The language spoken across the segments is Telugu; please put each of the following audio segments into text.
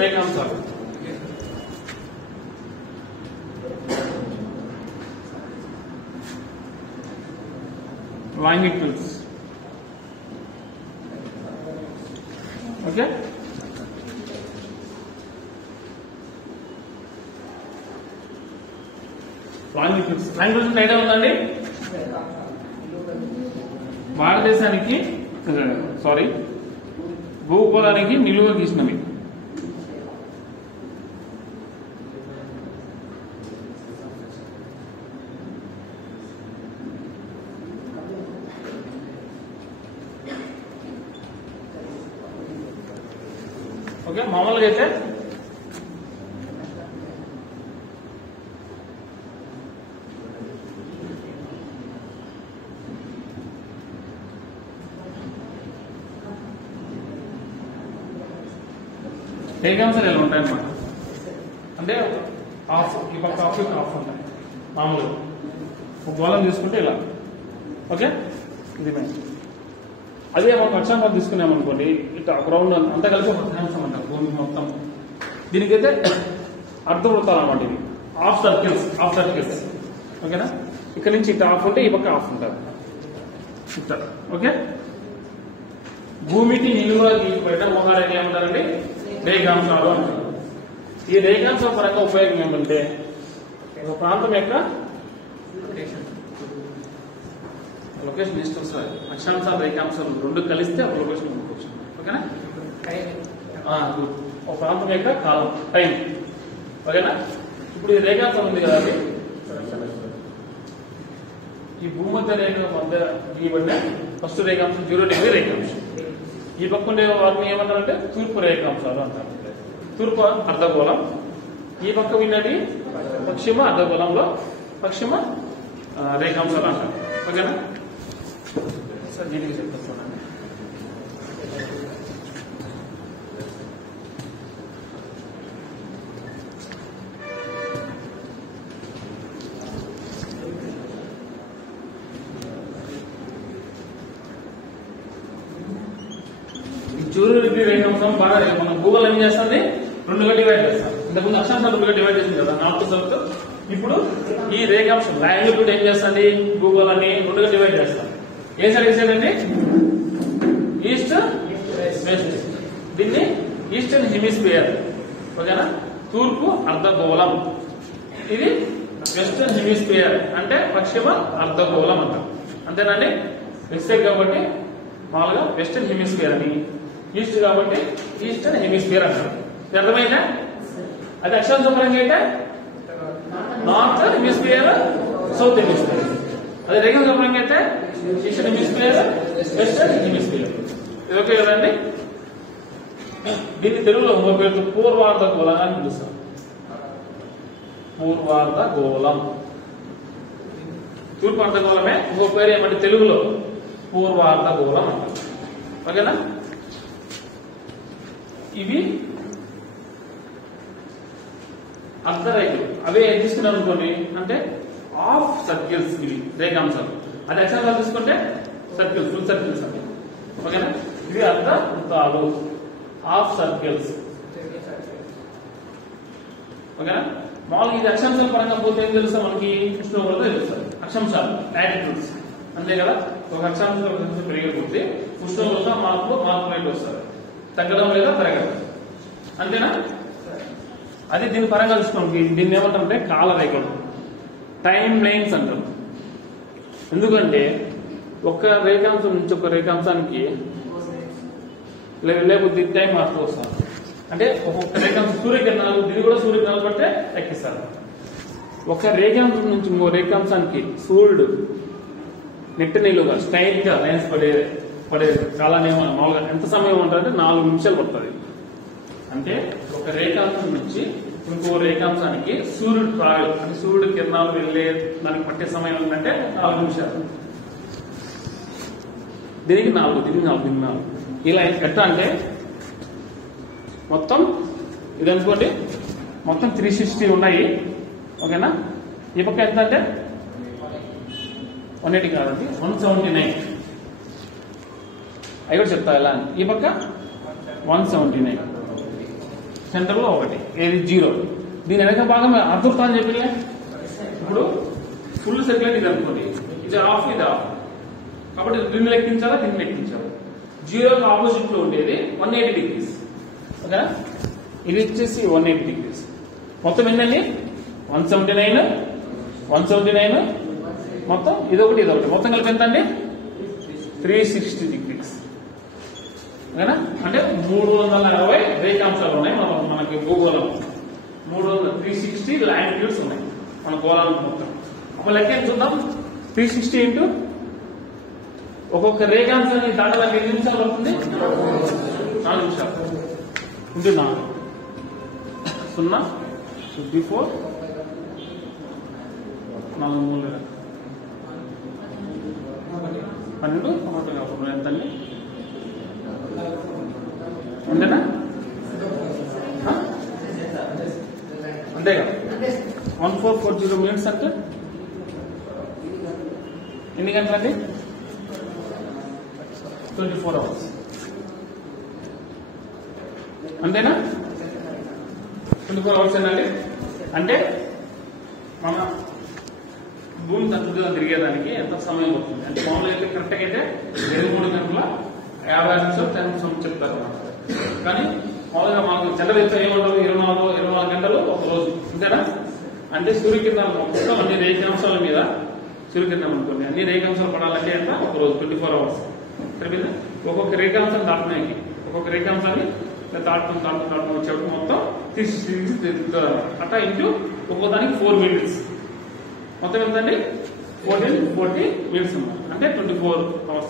రేఖాంశాలు. Longitudes. Okay, longitudes. Longitudes idea ఉందండి? భారతదేశానికి భూగోళానికి నిలువ గీసినవి. ఓకే, మామూలుగా అయితే రేఖాంశాలు ఎలా ఉంటాయన్నమాట. అంటే ఆఫ్ ఈ పక్క ఆఫ్ ఆఫ్ ఉంటాయి మామూలుగా. ఒక గోళం తీసుకుంటే ఇలా. ఓకే, ఇది మేము అదే ఒక అక్షాంశాలు తీసుకున్నామనుకోండి, ఇట్లా గ్రౌండ్ అంతా కలిపి ఒక అక్షాంశం అంటారు భూమి మొత్తం. దీనికైతే అర్ధవృత్తాలు అన్నమాట. ఇవి హాఫ్ సర్కిల్స్. ఓకేనా, ఇక్కడ నుంచి ఇట్లా ఆఫ్ ఉంటే ఈ పక్క ఆఫ్ ఉంటారు ఇట్లా. ఓకే, భూమికి నిలువుగా గీయబడిన మొహాలు ఏమంటారండి? రేఖాంశాలు అంటారు. ఈ రేఖాంశం పరంగా ఉపయోగం ఏమంటే ఒక ప్రాంతం యొక్క లొకేషన్ ఇష్టం సార్. అక్షాంశాలు రేఖాంశాలు రెండు కలిస్తే ఒక లొకేషన్ అనుకోవచ్చు. ఓకేనా, ఒక ప్రాంతం యొక్క కాలం, టైం. ఓకేనా, ఇప్పుడు ఈ రేఖాంశం ఉంది కదా, ఈ భూమధ్య రేఖ మధ్య గీయబడిన ఫస్ట్ రేఖాంశం 0 డిగ్రీ రేఖాంశం. ఈ పక్క ఉండే వాటిని ఏమంటారంటే తూర్పు రేఖాంశాలు అంటారు. తూర్పు అర్ధగోళం. ఈ పక్క విన్నది పశ్చిమ అర్ధగోళంలో పశ్చిమ రేఖాంశాలు అంటారు. ఓకేనా సార్, దీనికి చెప్తాను. చూరు డిగ్రీ రేఖాంశం బాగా మనం గూగుల్ ఏం చేస్తుంది, రెండుగా డివైడ్ చేస్తాం. ఇంతకుముందు అక్షాంశాలు రెండుగా డివైడ్ చేసింది కదా, నార్త్ సౌత్. ఇప్పుడు ఈ రేఖాంశం లాంగిట్యూడ్ ఏం చేస్తుంది, గూగుల్ అని రెండుగా డివైడ్ చేస్తాం. ఏ సైడ్ ఏ సైడ్ అండి? East west. దీన్ని ఈస్టర్న్ హెమిస్ఫియర్. ఓకేనా, తూర్పు అర్ధగోళం. ఇది వెస్టర్న్ హెమిస్ఫియర్ అంటే పశ్చిమ అర్ధగోళం అంటాం. అంతేనండి. వెస్ట్ సైడ్ కాబట్టి మామూలుగా వెస్టర్న్ హెమిస్ఫియర్ అని, ఈస్ట్ కాబట్టి ఈస్టర్న్ హెమిస్ఫియర్ అంటారు. అర్థమైందా? అది అక్షాంశం పరంగా అయితే నార్త్ హెమిస్ఫియర్, సౌత్ హెమిస్ఫియర్. అదే రేఖాంశం పరంగా అయితే ఈస్టర్న్ హెమిస్ఫియర్, వెస్టర్న్ హెమిస్ఫియర్. ఇది ఓకే కదండి? దీన్ని తెలుగులో ఇంకో పేరుతో పూర్వార్ధగోళం అని పిలుస్తాం. పూర్వార్ధగోళం, తూర్పు అర్ధగోళమే. ఇంకో పేరు ఏమంటే తెలుగులో పూర్వార్ధగోళం అంటారు. ఓకేనా, ఇవి అర్ధరేఖలు. అవే ఏం తీసుకున్నాం అనుకోండి అంటే హాఫ్ సర్కిల్స్. ఇవి రేఖాంశాలు. అది అక్షరాలు తీసుకుంటే సర్కిల్స్, ఫుల్ సర్కిల్స్ అంటే. ఓకేనా, ఇవి అర్ధ వృత్తాలు, హాఫ్ సర్కిల్స్. ఓకేనా, మామూలుగా ఇది అక్షాంశాల పరంగా పోతే ఏం తెలుస్తా మనకి? ఉష్ణోగ్రత తెలుస్తుంది. అక్షాంశాలు లాటిట్యూడ్స్ అంతే కదా. ఒక అక్షాంశం పెరిగిపోతే ఉష్ణోగ్రత మార్పు రేటు వస్తుంది. తగ్గడం లేదా పెరగడం, అంతేనా? అది దీని పరంగా చూసుకోండి. దీన్ని ఏమంటారంటే కాలరేఖలు, టైం లైన్స్ అంటాం. ఎందుకంటే ఒక రేఖాంశం నుంచి ఒక రేఖాంశానికి లేకపోతే టైం మార్పు వస్తారు. అంటే ఒక్కొక్క రేఖాంశం సూర్యకిరణాలు, దీన్ని కూడా సూర్యకిరణాలు బట్టే లెక్కిస్తారు. ఒక రేఖాంశం నుంచి ఇంకో రేఖాంశానికి సూర్యుడు నెట్ట నిలువుగా స్ట్రైట్ గా లైన్స్ పడే కాలాన్ని మామూలుగా ఎంత సమయం ఉంటుందంటే 4 నిమిషాలు పడుతుంది. అంటే ఒక రేఖాంశం నుంచి ఇంకో రేఖాంశానికి సూర్యుడు ట్రావెల్ అంటే సూర్యుడు కిరణాలు వెళ్లే దానికి పట్టే సమయం ఏంటంటే 4 నిమిషాలు. దీనికి 4 ఇలా ఎట్లా అంటే మొత్తం ఇది అనుకోండి, మొత్తం 360 ఉన్నాయి. ఓకేనా, ఈ పక్క ఎంత అంటే 180 కాదండి, 179. అవి కూడా చెప్తా ఎలా. ఈ పక్క 179. సెంటర్ లో ఒకటి, ఏది 0. దీని వెనక భాగం అర్థం అని చెప్పి ఇప్పుడు ఫుల్ సర్కిల్ ఇది అనుకోండి, ఇది ఆఫ్ ఇది ఆఫ్, కాబట్టి దీన్ని లెక్కించాలా దీన్ని లెక్కించాలి. 0కి ఆపోజిట్ లో ఉండేది 180 degrees, ఓకేనా. ఇది వచ్చేసి 180 degrees. మొత్తం ఏంటండి 179 మొత్తం ఇదొకటి మొత్తం కలిపి ఎంత అండి 360 degrees, ఓకేనా. అంటే 360 రేఖాంశాలు ఉన్నాయి మనకి భూగోళం. 360 లాంగిట్యూడ్స్ ఉన్నాయి మన గోళానికి మొత్తం. అప్పుడు లెక్క చూద్దాం. 360 ఇంటూ ఒక్కొక్క రేఖాంశాన్ని దాటడానికి ఎన్ని నిమిషాలు అవుతుంది? 4 నిమిషాలు. ఇంటూ 4 0 54 4 12 ఎంతండి? అంతేనా? అంతేగా. 1440 minutes అంటే ఎన్ని గంటలండి? 24 hours. అంతేనా? 24 hours ఏనండి. అంటే మన భూమి చుట్టూ తిరిగేదానికి ఎంత సమయం అవుతుంది అంటే మామూలుగా అయితే కరెక్ట్గా అయితే 23 గంటల 50 నిమిషాలు 10 నిమిషాలు చెప్తారు అన్నమాట. కానీ మామూలుగా మనకు జనరల్ అయితే ఏమంటారు 24 గంటలు ఒక రోజు, అంతేనా? అంటే సూర్యకిరణాలు మొత్తం అన్ని రేఖాంశాల మీద సూర్యకిరణం అనుకోండి, అన్ని రేఖాంశాలు పడాలంటే ఎంత? ఒక రోజు 24 hours. సరిపోయిందా? ఒక్కొక్క రేఖాంశం దాటడానికి ఒక్కొక్క రేఖాంశాన్ని దాటుతూ వచ్చేప్పుడు మొత్తం 360 తిరుగుతుంది అట్లా. ఇంటూ ఒక్కొక్కదానికి 4 minutes, మొత్తం ఎంతండి 40 minutes అన్నమాట. అంటే 24 hours.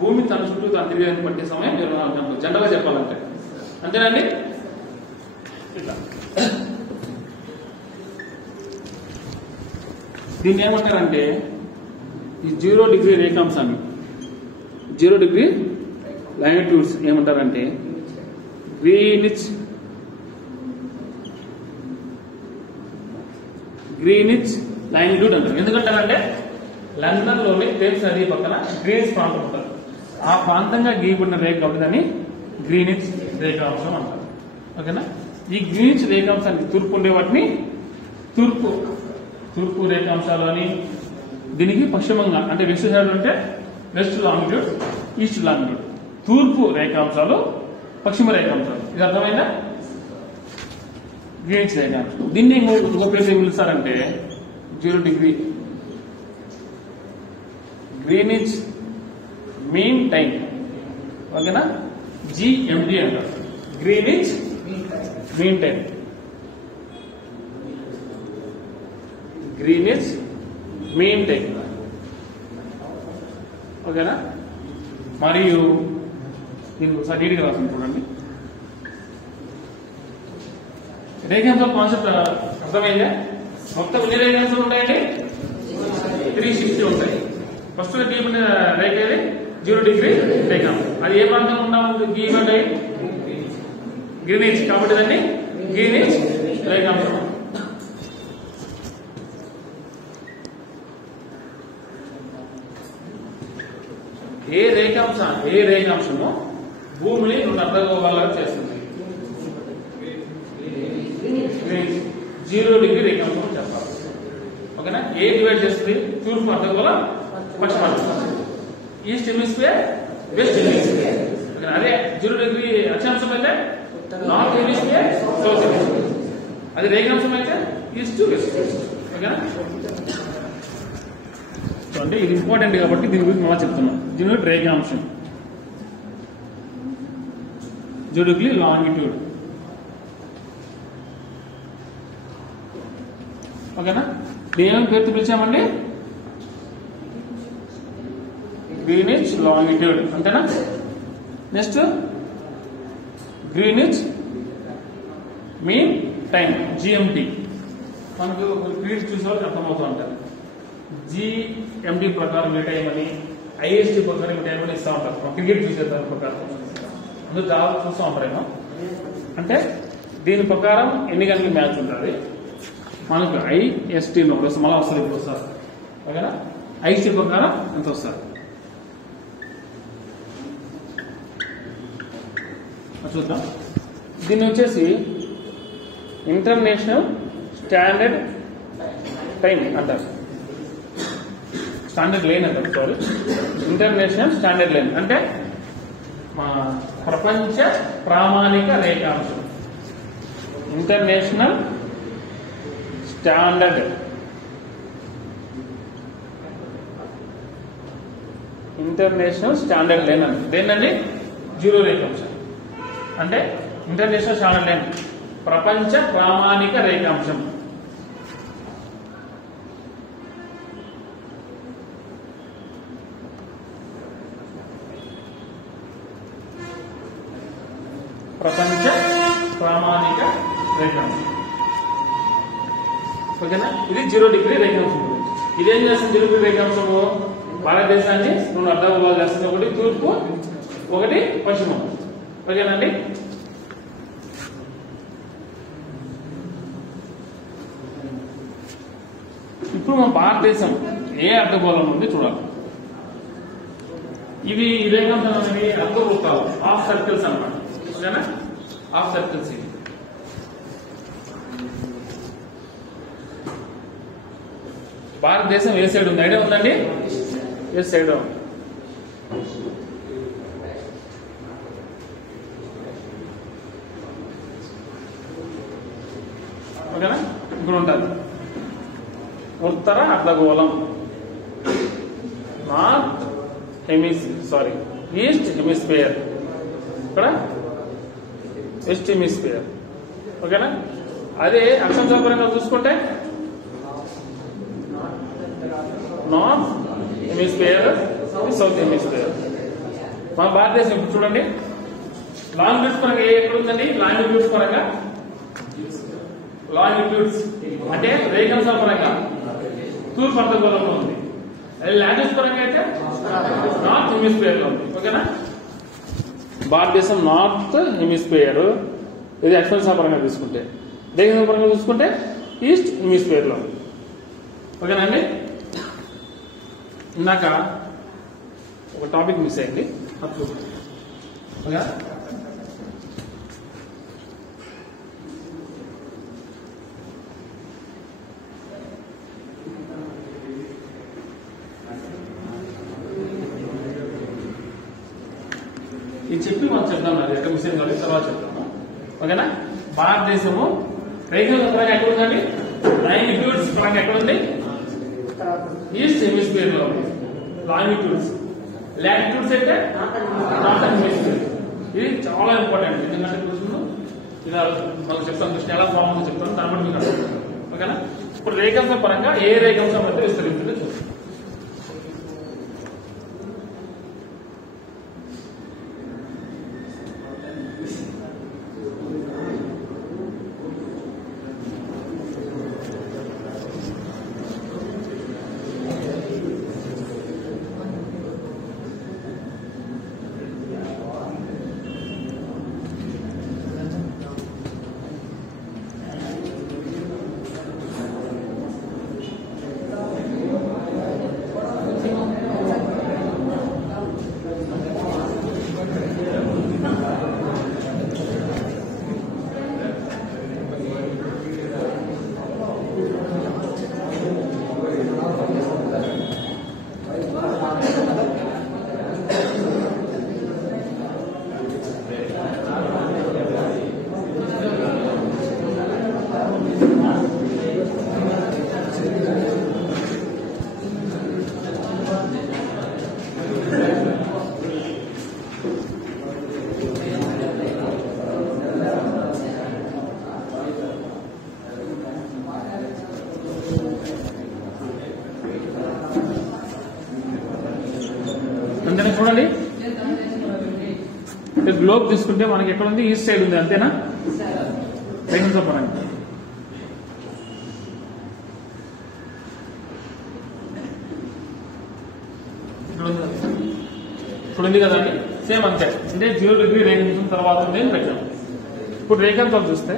భూమి తన చుట్టూ తన తిరిగేదానికి పట్టే సమయం 24 గంటలు జనరల్ గా చెప్పాలంటే, అంతేనండి. ఇట్లా దీన్ని ఏమంటారంటే ఈ 0 degree రేఖాంశాన్ని 0 degree లాంగిట్యూడ్స్ ఏమంటారంటే గ్రీనిచ్ లాంగిట్యూడ్ అంటారు. ఎందుకంటారంటే లండన్ లోని థేమ్స్ నది పక్కన గ్రీనిచ్ ప్రాంతం ఉంటుంది, ఆ ప్రాంతంగా గీయబడిన రేఖ కాబట్టి దాన్ని గ్రీనిచ్ రేఖాంశం అంటారు, ఓకేనా. ఈ గ్రీనిచ్ రేఖాంశానికి తూర్పు ఉండే వాటిని తూర్పు రేఖాంశాలు అని, దీనికి పశ్చిమంగా అంటే వెస్ట్ సైడ్ ఉంటే వెస్ట్ లాంగిట్యూడ్, ఈస్ట్ లాంగిట్యూడ్. తూర్పు రేఖాంశాలు, పశ్చిమ రేఖాంశాలు. ఇది అర్థమైందా? గ్రీనిచ్ రేఖాంశం. దీన్ని ఇంకో పేరు ఏం పిలుస్తారంటే 0 degree గ్రీనిచ్ మీన్ టైం, ఓకేనా. GMT అంటారు, Greenwich mean time. Greenwich mean time, ఓకేనా. మరియు దీనికి ఒకసారి నీట్గా రాసింది చూడండి. రేఖాంశాల కాన్సెప్ట్ అర్థమైందా? మొత్తం ఎన్ని రేఖాంశాలు ఉంటాయండి? 360 ఉంటాయి. ఫస్ట్ గీయబడిన రేఖ ఏది? 0 degree రేఖాంశం. అది ఏ ప్రాంతంలో ఉన్నాము? గీయబడ్డాయి గ్రీనిచ్, కాబట్టి దాన్ని గ్రీనిచ్ రేఖాంశం. ఏ రేఖాంశము భూమిని 2 అర్ధగోళాలుగా చేస్తుంది? 0 degree రేఖాంశం చెప్పాలి, ఓకేనా. ఏ డివైడ్ చేస్తుంది? తూర్పు అర్ధగోళం, పశ్చిమ అర్ధగోళం, ఈస్ట్ హెమిస్ఫియర్, వెస్ట్ హెమిస్ఫియర్. అదే 0 degree అక్షాంశం అయితే నార్త్ హెమిస్ఫియర్, సౌత్ హెమిస్ఫియర్. అది రేఖాంశం అయితే ఈస్ట్ వెస్ట్, ఓకేనా. అంటే ఇది ఇంపార్టెంట్ కాబట్టి దీని గురించి మనం చెప్తున్నాం. దీని రేఖాంశం 0 degree లాంగిట్యూడ్, ఓకేనా. దీని పేరుతో పిలిచామండి గ్రీనిచ్ లాంగిట్యూడ్, అంతేనా. Next Greenwich mean time, GMT. మనకు గ్రీనిచ్ చూసే వాళ్ళకి అర్థమవుతూ ఉంటారు. GMT ప్రకారం ఏ టైం అని, IST ప్రకారం ఏ టైం అని ఇస్తూ ఉంటారు. క్రికెట్ చూసే దాని ప్రకారం అందరూ చాలా చూస్తూ ఉంటారేమో. అంటే దీని ప్రకారం ఎన్ని గంటలకు మ్యాచ్ ఉంటుంది మనకు IST మళ్ళీ వస్తుంది, ఇప్పుడు వస్తారు, ఓకేనా. IST ప్రకారం ఎంత వస్తారు చూద్దాం. దీన్ని వచ్చేసి ఇంటర్నేషనల్ స్టాండర్డ్ టైం అంటారు. స్టాండర్డ్ లైన్ అంటారు, సారీ, ఇంటర్నేషనల్ స్టాండర్డ్ లైన్ అంటే ప్రపంచ ప్రామాణిక రేఖాంశం. ఇంటర్నేషనల్ స్టాండర్డ్ లైన్ అంటే దేనండి? జీరో రేఖాంశం అంటే ఇంటర్నేషనల్ స్టాండర్డ్ లైన్ ప్రపంచ ప్రామాణిక రేఖాంశం. ప్రపంచ ప్రామాణిక రేఖాంశం. ఓకేనా? ఇది 0 డిగ్రీ రేఖాంశం. ఇదేం చేస్తుంది? 0 డిగ్రీ రేఖాంశము భారతదేశాన్ని 2 అర్ధగోళాలు చేస్తుంది. ఒకటి తూర్పు, ఒకటి పశ్చిమం. ఓకేనండి? ఇప్పుడు మన భారతదేశం ఏ అర్ధగోళం ఉంది చూడాలి. ఇవి ఈ రేఖాంశం అనేవి అర్ధవృత్తాలు, హాఫ్ సర్కిల్స్ అన్నమాట. ఓకేనా? Half circles. భారతదేశం ఏ సైడ్ ఉంది? ఐడియా ఉందండి? ఏ సైడ్? ఓకేనా? ఇక్కడ ఉంటుంది ఉత్తర అర్ధగోళం, నార్త్ ఈస్ట్ హెమిస్ఫియర్, ఇక్కడ వెస్ట్ హెమిస్ఫియర్. ఓకేనా? అదే అక్షాంశాల పరంగా చూసుకుంటే నార్త్ హెమిస్ఫియర్, సౌత్ హెమిస్ఫియర్. మన భారతదేశం ఇప్పుడు చూడండి, లాంగిట్యూడ్స్ పరంగా ఎక్కడ ఉందండి? లాంగిట్యూడ్స్ పరంగా, లాంగిట్యూడ్స్ అంటే రేఖాంశాల పరంగా తూర్పు అర్ధగోళంలో ఉంది. లాంగిట్యూడ్స్ పరంగా అయితే నార్త్ హెమిస్ఫియర్ లో ఉంది. ఓకేనా? భారతదేశం నార్త్ హెమిస్ఫియర్, ఇది అక్షాంశాల పరంగా తీసుకుంటే. రేఖాంశాల పరంగా చూసుకుంటే ఈస్ట్ హెమిస్ఫియర్ లో ఉంది. ఓకేనండి? ఇందాక ఒక టాపిక్ మిస్ అయింది, అప్పుడు ఓకే. ఇది చెప్పి మనం చెప్తాం, ఎక్కడ మిస్ అయింది కాబట్టి తర్వాత చెప్తాము. ఓకేనా? భారతదేశము రేఖాంశాల పరంగా ఎక్కడ ఉందండి? లాంగిట్యూడ్స్ పరంగా ఎక్కడ ఉంది? ఈస్ట్ హెమిస్ఫియర్ లో ఉంది. లాంగిట్యూడ్స్, లాటిట్యూడ్స్ అయితే నార్థన్ హెమిస్ఫియర్. ఇది చాలా ఇంపార్టెంట్. ఎందుకంటే చూసుకుంటూ ఇలా మనకు చెప్తాను, కృష్ణ ఎలా ఫామ్ అవుతుందో చెప్తాను, దాన్ని బట్టి మీకు అర్థం. ఓకేనా? ఇప్పుడు రేఖాంశం పరంగా ఏ రేఖాంశం అయితే విస్తరించిందో చూస్తాం. అంతేనా? చూడండి, గ్లోబ్ తీసుకుంటే మనకి ఎక్కడ ఉంది? ఈస్ట్ సైడ్ ఉంది. అంతేనా? రేఖాంశం పరంగా ఇప్పుడు ఉంది కదండి, సేమ్ అంతే. అంటే 0 డిగ్రీ రేఖాంశం తర్వాత ఉంది రేఖాంశం. ఇప్పుడు రేఖాంశం చూస్తే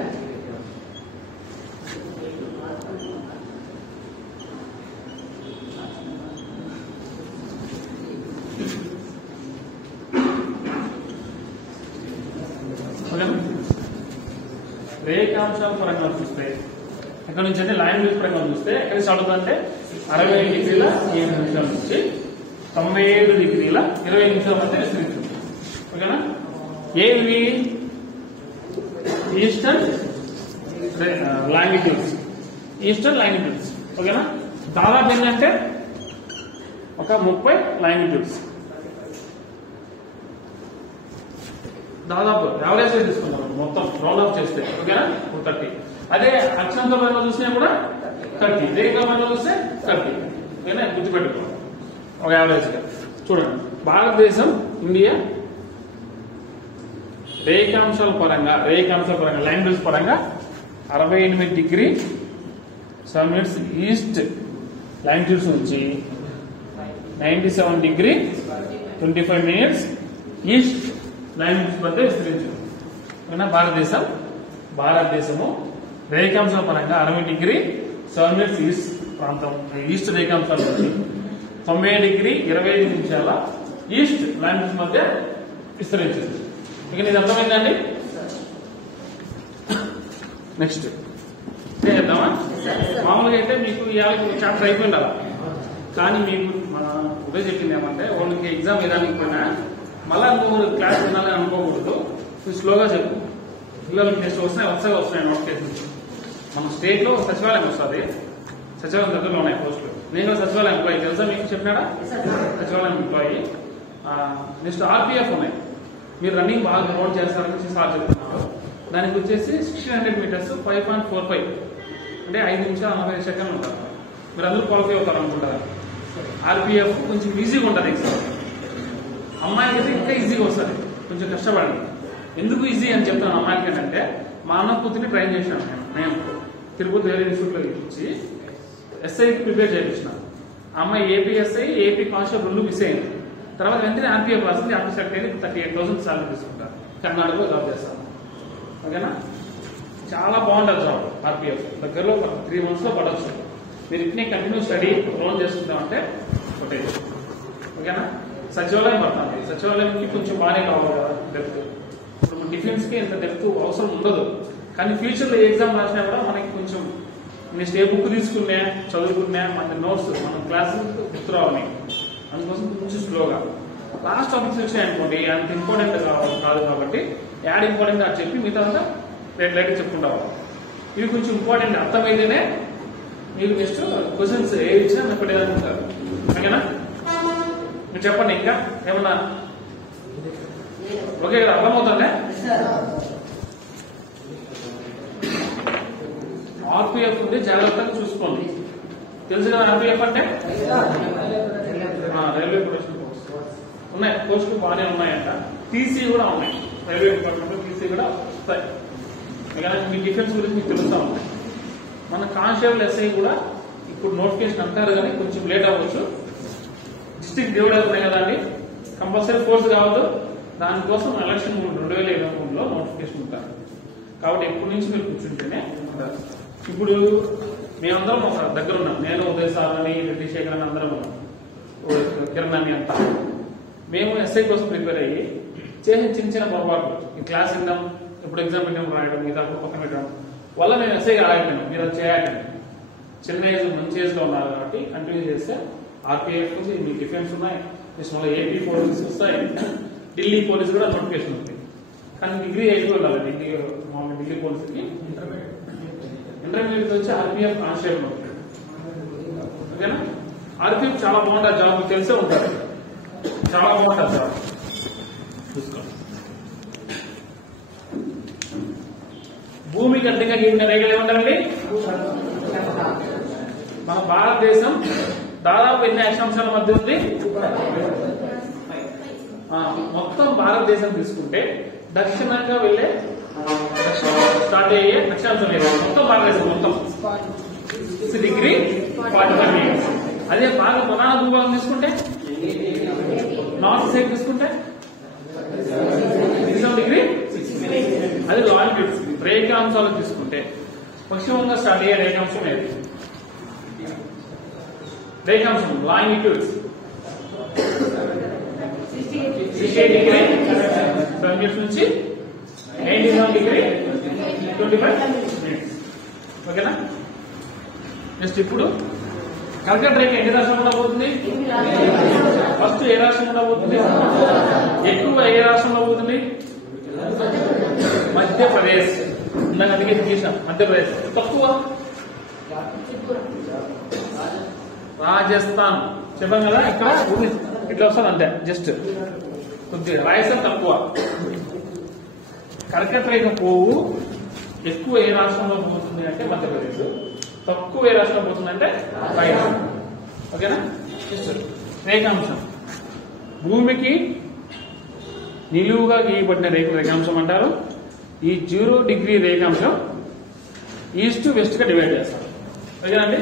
రేఖాంశాల పరంగా చూస్తే ఇక్కడ నుంచి అంటే లైన్ విడ్త్ పరంగా చూస్తే ఎక్కడ స్టార్ట్ అవుతుందంటే 65 డిగ్రీల 7 నిమిషాల నుంచి 97 డిగ్రీల 20 నిమిషాల మధ్య విస్తరించింది. ఓకేనా? ఏవి ఈస్టర్న్ లాంగిట్యూడ్స్, ఈస్టర్న్ లాంగిట్యూడ్స్. ఓకేనా? దాదాపు ఏంటంటే ఒక 30 లాంగిట్యూడ్స్ దాదాపు యావరేజ్ తీసుకున్నారు మొత్తం రౌండ్ ఆఫ్ చేస్తే. ఓకేనా? 30. అదే అక్షాంత పరంగా చూసినా కూడా 30, రేఖా పరంగా చూస్తే 30. ఓకేనా? గుర్తుపెట్టుకో ఒక యావరేజ్ గా. చూడండి, భారతదేశం ఇండియా రేఖాంశాల పరంగా లాంగ్వేజ్ పరంగా 68 డిగ్రీ 7 మినిట్స్ ఈస్ట్ లాంగిట్యూడ్స్ నుంచి 97 డిగ్రీ 25 మినిట్స్ ఈస్ట్ లాంగిట్యూడ్స్ మధ్య విస్తరించింది. ఓకేనా? భారతదేశము రేఖాంశాల పరంగా 60 డిగ్రీ 7 మినిట్స్ ఈస్ట్ ప్రాంతం ఈస్ట్ రేఖాంశాల నుంచి 90 డిగ్రీ 25 నిమిషాల ఈస్ట్ లాంగిట్యూడ్స్ మధ్య విస్తరించింది. ఇక ఇది అర్థమైందండి. నెక్స్ట్ చేద్దామా? మామూలుగా అయితే మీకు ఇవాళ చాప్టర్ అయిపోయింది అలా, కానీ మీకు మన ఉదయం చెప్పింది ఏమంటే వాళ్ళకి ఎగ్జామ్ ఏదానికి పోయినా మళ్ళా నువ్వు క్లాస్ వినాలని అనుకోకూడదు. నువ్వు స్లోగా చెప్పు. పిల్లలకి నెక్స్ట్ వస్తున్నాయి నోటిఫికేషన్. మన స్టేట్ లో సచివాలయం వస్తుంది, సచివాలయం దగ్గరలో ఉన్నాయి పోస్టులు. నేను సచివాలయం ఎంప్లాయీ, తెలుసా మీకు చెప్పినాడా? సచివాలయం ఎంప్లాయీ. నెక్స్ట్ ఆర్పిఎఫ్ ఉన్నాయి. మీరు రన్నింగ్ బాగా రౌండ్ చేస్తారని సార్ చెప్తున్నారు. దానికి వచ్చేసి 1600 మీటర్స్ 5.45 అంటే 5 నిమిషాలు 40 సెకండ్లు ఉంటారు. మీరు అందరూ క్వాలిఫై అవుతారు అనుకుంటారు. ఆర్పిఎఫ్ కొంచెం ఈజీగా ఉంటుంది ఎగ్జామ్. అమ్మాయిలకి అయితే ఇంకా ఈజీగా వస్తుంది, కొంచెం కష్టపడండి. ఎందుకు ఈజీ అని చెప్తాను అమ్మాయిలకి ఏంటంటే, మా అన్న కూతుర్ని ట్రైన్ చేసినాను నేను తిరుపతి వేరే ఇన్స్టిట్యూట్లో ఇచ్చి ఎస్ఐకి ప్రిపేర్ చేయించిన. అమ్మాయి ఏపీఎస్ఐ ఏపీ కానిస్టేబుల్ 2 మిస్ అయింది. తర్వాత వెంటనే ఆర్పిఎఫ్ రాసింది. ఆర్పీ సెలెక్ట్ అయ్యి 38,000 సాలరీ తీసుకుంటారు. కర్ణాటకలో జాబ్ చేస్తాను. ఓకేనా? చాలా బాగుంటుంది జాబ్. ఆర్పిఎఫ్ దగ్గరలో 3 months లో పడవచ్చు. మీరు ఇట్నే కంటిన్యూ స్టడీ రౌండ్ చేసుకుంటామంటే ఒకటే. ఓకేనా? సచివాలయం పడుతుంది. సచివాలయంకి కొంచెం బాగానే కావాలి కదా డెప్త్. ఇప్పుడు డిఫెన్స్ కి ఇంత డెప్త్ అవసరం ఉండదు, కానీ ఫ్యూచర్ లో ఎగ్జామ్ రాసినా కూడా మనకి కొంచెం నెక్స్ట్ ఏ బుక్ తీసుకున్నా చదువుకున్నా మన నోట్స్ మన క్లాసెస్ గుర్తు రావాలి. అందుకోసం కొంచెం స్లోగా లాస్ట్ టాపిక్స్ వచ్చాయి అనుకోండి, అంత ఇంపార్టెంట్ కాదు కాబట్టి యాడ్ ఇంపార్టెంట్ అని చెప్పి మిగతా లైట్ చెప్పుకుంటాం. ఇవి కొంచెం ఇంపార్టెంట్ అర్థమైతేనే మీరు నెక్స్ట్ క్వశ్చన్స్ ఏ ఇచ్చినా మీరు పెట్టేదనుకుంటారు. ఓకేనా? మీరు చెప్పండి ఇంకా ఏమన్నా. ఓకే కదా? అర్థమవుతుందే. ఆర్పిఎఫ్ ఉంది, జాగ్రత్తగా చూసుకోండి. తెలుసు కదా ఆర్పిఎఫ్ అంటే? రైల్వే ప్రొడక్షన్ పోస్ట్ ఉన్నాయి. పోస్టులు బాగానే ఉన్నాయంట. టీసీ కూడా ఉన్నాయి. రైల్వే డిపార్ట్మెంట్ టీసీ కూడా వస్తాయి. మీ డిఫెన్స్ గురించి మీకు తెలుస్తా ఉంటాయి. మన కానిస్టేబుల్ ఎస్ఐ కూడా ఇప్పుడు నోటిఫికేషన్ అంటారు, కానీ కొంచెం లేట్ అవ్వచ్చు. డిస్ట్రిక్ట్ డివైడ్ అవుతున్నాయి కదా అండి, కంపల్సరీ ఫోర్స్ కావద్దు. దానికోసం ఎలక్షన్ 2023లో నోటిఫికేషన్ ఉంటారు. కాబట్టి ఎప్పటి నుంచి మీరు కూర్చుంటేనే ఉంటారు. ఇప్పుడు మేమందరం ఒక దగ్గర ఉన్నాం. నేను ఉదయ్ సార్ అని రెడ్డి శేఖర్ అని అందరం ఉన్నాం, కిరణ్ అని అంతా. మేము ఎస్ఐ కోసం ప్రిపేర్ అయ్యి చేసే చిన్న పొరపాట్లు, ఈ క్లాస్ వినడం, ఇప్పుడు ఎగ్జామ్ వినడం రాయడం, మిగతా పక్కన పెట్టడం వల్ల మేము ఎస్ఐ ఆగలేకపోయినాం. మీరు అది చేయాలి. చిన్న ఏజ్ మంచి ఏజ్ లో ఉన్నారు కాబట్టి కంటిన్యూ చేస్తే ఆర్పిఎఫ్ మీ డిఫెన్స్ ఉన్నాయి. మళ్ళీ ఏపీ పోలీస్ వస్తాయి, ఢిల్లీ పోలీస్ కూడా నోటిఫికేషన్ ఉంది. కానీ డిగ్రీ అయిపోయి ఉండాలి. ఢిల్లీ పోలీసుకి ఇంటర్మీడియట్ వచ్చి ఆర్పిఎఫ్ కానిస్టేబుల్ ఉంటుంది. ఓకేనా? ఆర్పిఎఫ్ చాలా బాగుంటుంది జాబ్, మీకు తెలిసే ఉంటారు. చాలా బాగుంటుంది జాబ్. చూసుకోండి. భూమికి అడ్డంగా గీసిన రేఖలు ఏముంటారండి? మన భారతదేశం దాదాపు ఎన్ని అక్షాంశాల మధ్య ఉంది? మొత్తం భారతదేశం తీసుకుంటే దక్షిణంగా వెళ్లే స్టార్ట్ అయ్యే అక్షాంశం లేదు. మొత్తం భారతదేశం మొత్తం 6 డిగ్రీ 45 మినిట్స్. అదే బాగా ప్రధాన భూభాగం తీసుకుంటే నార్త్ సైడ్ తీసుకుంటే 7 డిగ్రీ 6 మినిట్స్. అది లాంగిట్యూడ్స్. రేఖాంశాలు తీసుకుంటే పశ్చిమంగా స్టార్ట్ అయ్యే రేఖాంశం ఏది? రేఖాంశం లాంగిట్యూడ్స్ 68 డిగ్రీ 7 మినిట్స్ నుంచి 87 డిగ్రీ 25 minutes. ఓకేనా? నెక్స్ట్ ఇప్పుడు కర్కట రేఖ ఎన్ని రాష్ట్రం కూడా పోతుంది? ఫస్ట్ ఏ రాష్ట్రం కూడా పోతుంది? ఎక్కువ ఏ రాష్ట్రంలో పోతుంది? మధ్యప్రదేశ్. ఇందాక అందుకే చూసాం మధ్యప్రదేశ్. తక్కువ రాజస్థాన్. చెప్పాం కదా ఇక్కడ ఇట్లా వస్తుంది అంతే, జస్ట్ కొద్దిగా రాజస్థాన్ తక్కువ. కర్కట రేఖ పోవు ఎక్కువ ఏ రాష్ట్రంలో పోతుంది అంటే మధ్యప్రదేశ్, తక్కువ ఏ రాష్ట్రంలో పోతుంది అంటే రాజస్థాన్. ఓకేనా? రేఖాంశం భూమికి నిలువుగా గీయబడిన రేఖాంశం అంటారు. ఈ 0 డిగ్రీ రేఖాంశం ఈస్ట్ వెస్ట్ గా డివైడ్ చేస్తారు. ఓకేనండి?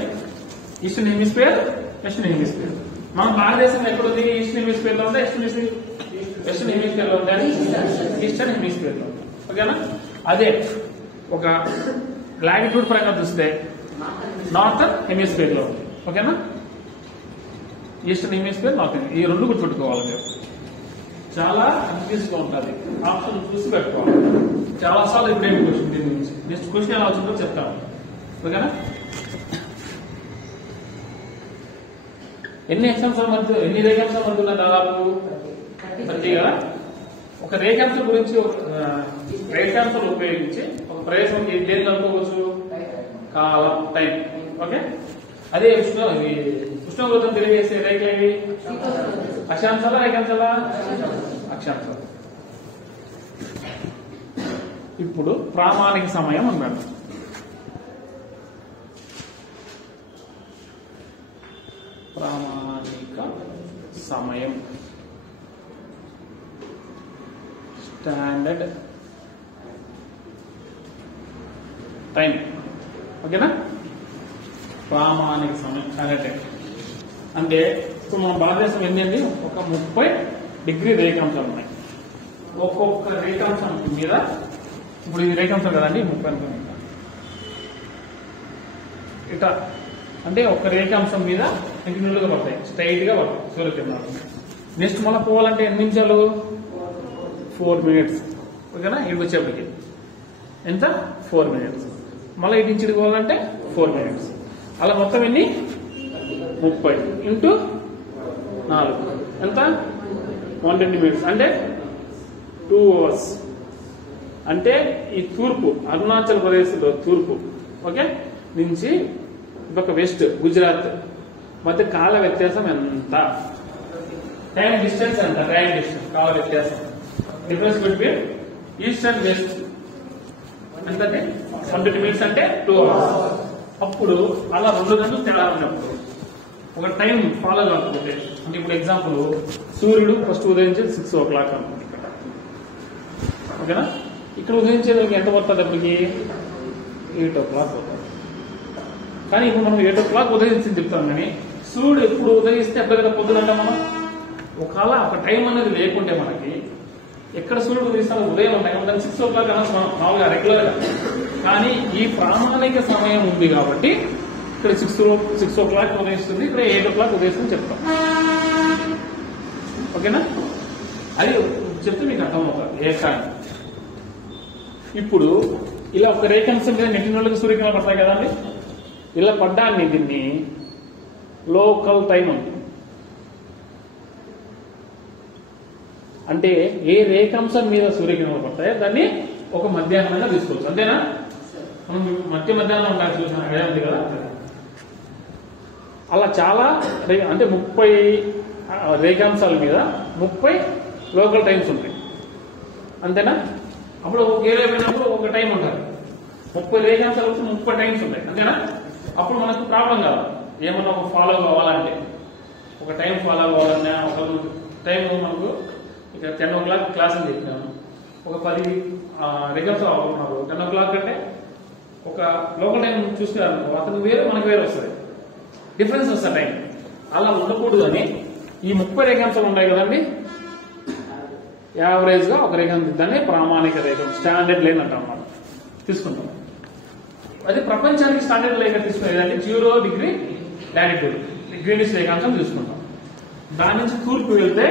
Eastern hemisphere, western hemisphere. మన భారతదేశం ఎక్కడుంది? ఈస్టర్న్ హెమిస్ఫియర్ లో ఉందా, వెస్టర్న్ హెమిస్ఫియర్ లో ఉందా? ఈస్టర్న్ హెమిస్ఫియర్ లో ఉంది. ఓకేనా? అదే ఒక లాటిట్యూడ్ పరంగా చూస్తే నార్థన్ హెమిస్ఫియర్ లో ఉంది. ఓకేనా? ఈస్టర్న్ హెమిస్ఫియర్, నార్థన్, ఈ రెండు గుర్తుపెట్టుకోవాలి మీరు. చాలా కన్ఫ్యూజ్ గా ఉంటుంది, ఆప్షన్ చూసి పెట్టుకోవాలి. చాలా సార్లు ఇప్పుడే క్వశ్చన్ దీని గురించి. నెక్స్ట్ క్వశ్చన్ ఎలా వచ్చిందో చెప్తాను. ఓకేనా? ఎన్ని రేఖాంశాల మధ్య ఉన్న దాదాపు 30 కదా. ఒక రేఖాంశం గురించి రేఖాంశాలు ఉపయోగించి ఒక ప్రదేశం దేని కనుక్కోవచ్చు? కాలం, టైం. ఓకే? అదే ఉష్ణోగ్రతను తెలియజేసే రేఖలు ఏవి? అక్షాంశాలా రేఖాంశాలా? అక్షాంశాలు. ఇప్పుడు ప్రామాణిక సమయం అన్నాడు. ప్రామాణిక సమయం, స్టాండర్డ్ టైం. ఓకేనా? ప్రామాణిక సమయం, స్టాండర్డ్ టైం అంటే ఇప్పుడు మన భారతదేశం ఎన్ని? ఒక 30 డిగ్రీ రేఖాంశాలు ఉన్నాయి. ఒక్కొక్క రేఖాంశం మీద, ఇప్పుడు ఇది రేఖాంశం కదండి, 30 అనుకున్నాం ఇట్లా. అంటే ఒక రేఖాంశం మీద కంటిన్యూగా పడతాయి, స్ట్రైట్ గా పడతాయి సూర్యకిరణాలు. నెక్స్ట్ మళ్ళీ పోవాలంటే ఎన్ని నిమిషాలు? 4 minutes. ఓకేనా? ఇటు వచ్చేప్పటికి ఎంత? 4 minutes. మళ్ళీ ఇటు నుంచి పోవాలంటే 4 minutes. అలా మొత్తం ఎన్ని? 30 ఇంటూ 4 ఎంత? 120 minutes. అంటే 2 hours. అంటే ఈ తూర్పు అరుణాచల్ ప్రదేశ్ లో తూర్పు, ఓకే, నుంచి ఒక వెస్ట్ గుజరాత్ మధ్య కాల వ్యత్యాసం ఎంత? టైం డిస్టెన్స్ ఎంత? టైం డిస్టెన్స్, కాల వ్యత్యాసం, difference between east and west ఎంత? 120 minutes అంటే 2 hours. అప్పుడు అలా 2 గంటలు తేడా ఉన్నప్పుడు ఒక టైం ఫాలో కాకపోతే, అంటే ఇప్పుడు ఎగ్జాంపుల్ సూర్యుడు ఫస్ట్ ఉదయించేది 6 o'clock అనుకుంటుంది. ఓకేనా? ఇక్కడ ఉదయించేది ఎంత పడుతుంది? అప్పటికి 8 o'clock అవుతుంది. కానీ ఇప్పుడు మనం 8 o'clock ఉదయించింది చెప్తాం, కానీ సూర్యుడు ఎప్పుడు ఉదయిస్తే అప్పుడు కదా పొద్దునంటే మనం. ఒకవేళ ఒక టైం అనేది లేకుంటే మనకి ఎక్కడ సూర్యుడు ఉదయిస్తారో ఉదయం ఉంటాయి, 6 o'clock అన్న మామూలుగా రెగ్యులర్ గా. కానీ ఈ ప్రామాణిక సమయం ఉంది కాబట్టి ఇక్కడ 6 o'clock ఉదయిస్తుంది, ఇక్కడ 8 o'clock ఉదయిస్తుంది చెప్తాం. ఓకేనా? అది చెప్తే మీకు అర్థం అవుతుంది ఏ కారణం. ఇప్పుడు ఇలా ఒక రేఖాంశం మీద నెట్టినోళ్ళకి సూర్యకిరణాలు పడతాయి కదండి, ఇలా పడ్డాన్ని దీన్ని లోకల్ టైం అంటారు. అంటే ఏ రేఖాంశం మీద సూర్యకిరణాలు పడతాయో దాన్ని ఒక మధ్యాహ్నంగా తీసుకోవచ్చు. అంతేనా? మనం మధ్యాహ్నం ఉండాలి చూసిన ఐడియా ఉంది కదా. అలా చాలా అంటే 30 రేఖాంశాల మీద 30 లోకల్ టైమ్స్ ఉంటాయి. అంతేనా? అప్పుడు ఒక ఏరియా పోయినప్పుడు ఒక టైం ఉంటుంది. 30 రేఖాంశాలు 30 టైమ్స్ ఉంటాయి. అంతేనా? అప్పుడు మనకు ప్రాబ్లం కాదు. ఏమన్నా ఒక ఫాలో కావాలంటే, ఒక టైం ఫాలో కావాలన్నా ఒక టైం మనకు ఇక 10 o'clock క్లాస్ అని చెప్పినాను. ఒక 10 రేఖాంశాలు అవుతున్నారు 10 o'clock అంటే ఒక లోకల్ టైం చూసుకున్నారనుకో, అతను వేరే మనకు వేరే వస్తుంది, డిఫరెన్స్ వస్తుంది టైం. అలా ఉండకూడదు అని ఈ 30 రేఖాంశాలు ఉంటాయి కదండి, యావరేజ్ గా ఒక రేఖాంశం, దాన్ని ప్రామాణిక రేఖం, స్టాండర్డ్ లైన్ అంటాం మనం తీసుకుంటాం. అది ప్రపంచానికి స్టాండర్డ్ లైన్ తీసుకునేదంటే 0 డిగ్రీ లాటిట్యూడ్ గ్రీనిష్ రేఖాంశం తీసుకుంటాం. దాని నుంచి తూర్పు వెళ్తే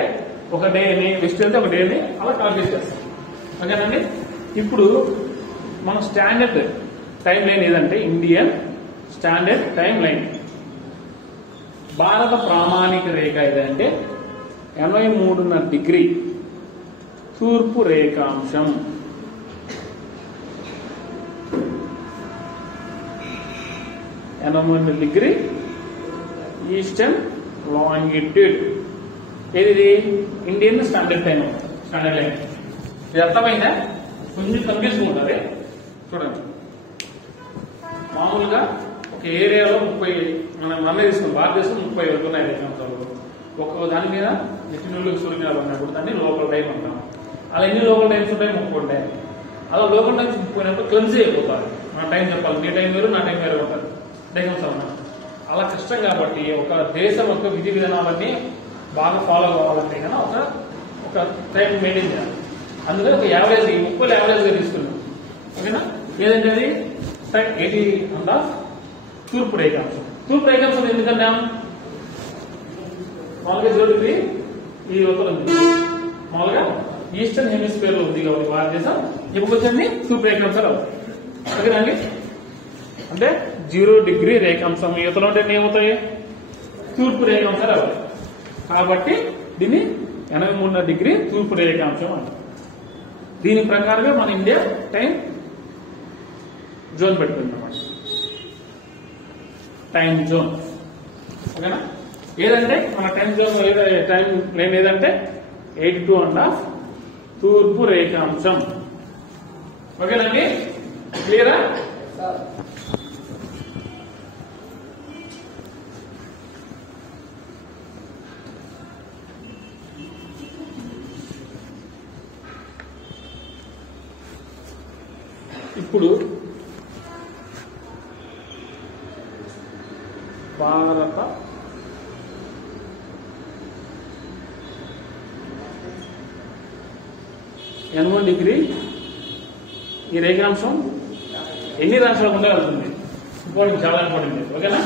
ఒక డేని, వెస్ట్ వెళ్తే ఒక డేని, అలా కాల్కులేట్ చేస్తాం. ఓకేనండి? ఇప్పుడు మన స్టాండర్డ్ టైం లైన్ ఏదంటే ఇండియన్ స్టాండర్డ్ టైం లైన్. భారత ప్రామాణిక రేఖ ఏదంటే 83.5 డిగ్రీ తూర్పు రేఖాంశం. Degree eastern longitude. ఏది Indian standard time, standard line. ఇది అర్థమైందా? కొంచెం కన్ఫ్యూజ్ ఉంటుంది. చూడండి, మామూలుగా ఒక ఏరియాలో 30 మనం తీసుకున్నాం. భారతదేశం 30 వరకు ఉన్నాయి రేఖాంశాలు. ఒక్కొక్క దాని మీద నెట్టినూళ్ళు సూర్యగ్రహాలు ఉన్నప్పుడు దాన్ని లోకల్ టైం అంటాం. అలా ఎన్ని లోకల్ టైమ్స్ ఉంటాయి? 30 ఉంటాయి. అలా లోకల్ టైమ్స్ 30 క్లెన్స్ అయిపోతారు. నా టైం చెప్పాలి, నీ టైం వేరు, నా టైం వేరు ఉంటుంది రేఖాంశాలు. అలా కష్టం కాబట్టి ఒక దేశం యొక్క విధి విధానాలన్నీ బాగా ఫాలో కావాలంటే కన్నా ఒక టైం మెయింటైన్ చేయాలి. అందుకని ఒక యావరేజ్ 30 యావరేజ్గా తీసుకున్నాం. ఓకేనా? ఏదంటే అది 80 అంతా తూర్పు రేఖాంశం. తూర్పు రేఖాంశం ఎందుకన్నా మామూలుగా 0 డిగ్రీ ఈ ఉత్తరం మామూలుగా ఈస్టర్న్ హెమిస్ఫియర్ లో ఉంది కాబట్టి భారతదేశం ఇప్పుడు వచ్చండి తూర్పు రేఖాంశాలు అవుతాయి. ఓకేనండి? అంటే 0 డిగ్రీ రేఖాంశం యువతలో ఉంటే ఏమవుతాయి? తూర్పు రేఖాంశాలు అవుతాయి. కాబట్టి దీన్ని 83.5 డిగ్రీ తూర్పు రేఖాంశం అంటారు. దీని ప్రకారంగా మన ఇండియా టైం జోన్ పెట్టుకుంది అన్నమాట. Time zone. ఓకేనా? ఏదంటే మన టైం జోన్ టైం లైన్ ఏదంటే 82.5 తూర్పు రేఖాంశం. ఓకేనండి? క్లియరా? ఇప్పుడు భారత ఎనభై డిగ్రీ ఈ రేఖాంశం ఎన్ని రాష్ట్రాలు ఉంటే వెళ్తుంది? ఇంపార్టెంట్, చాలా ఇంపార్టెంట్. ఓకేనా?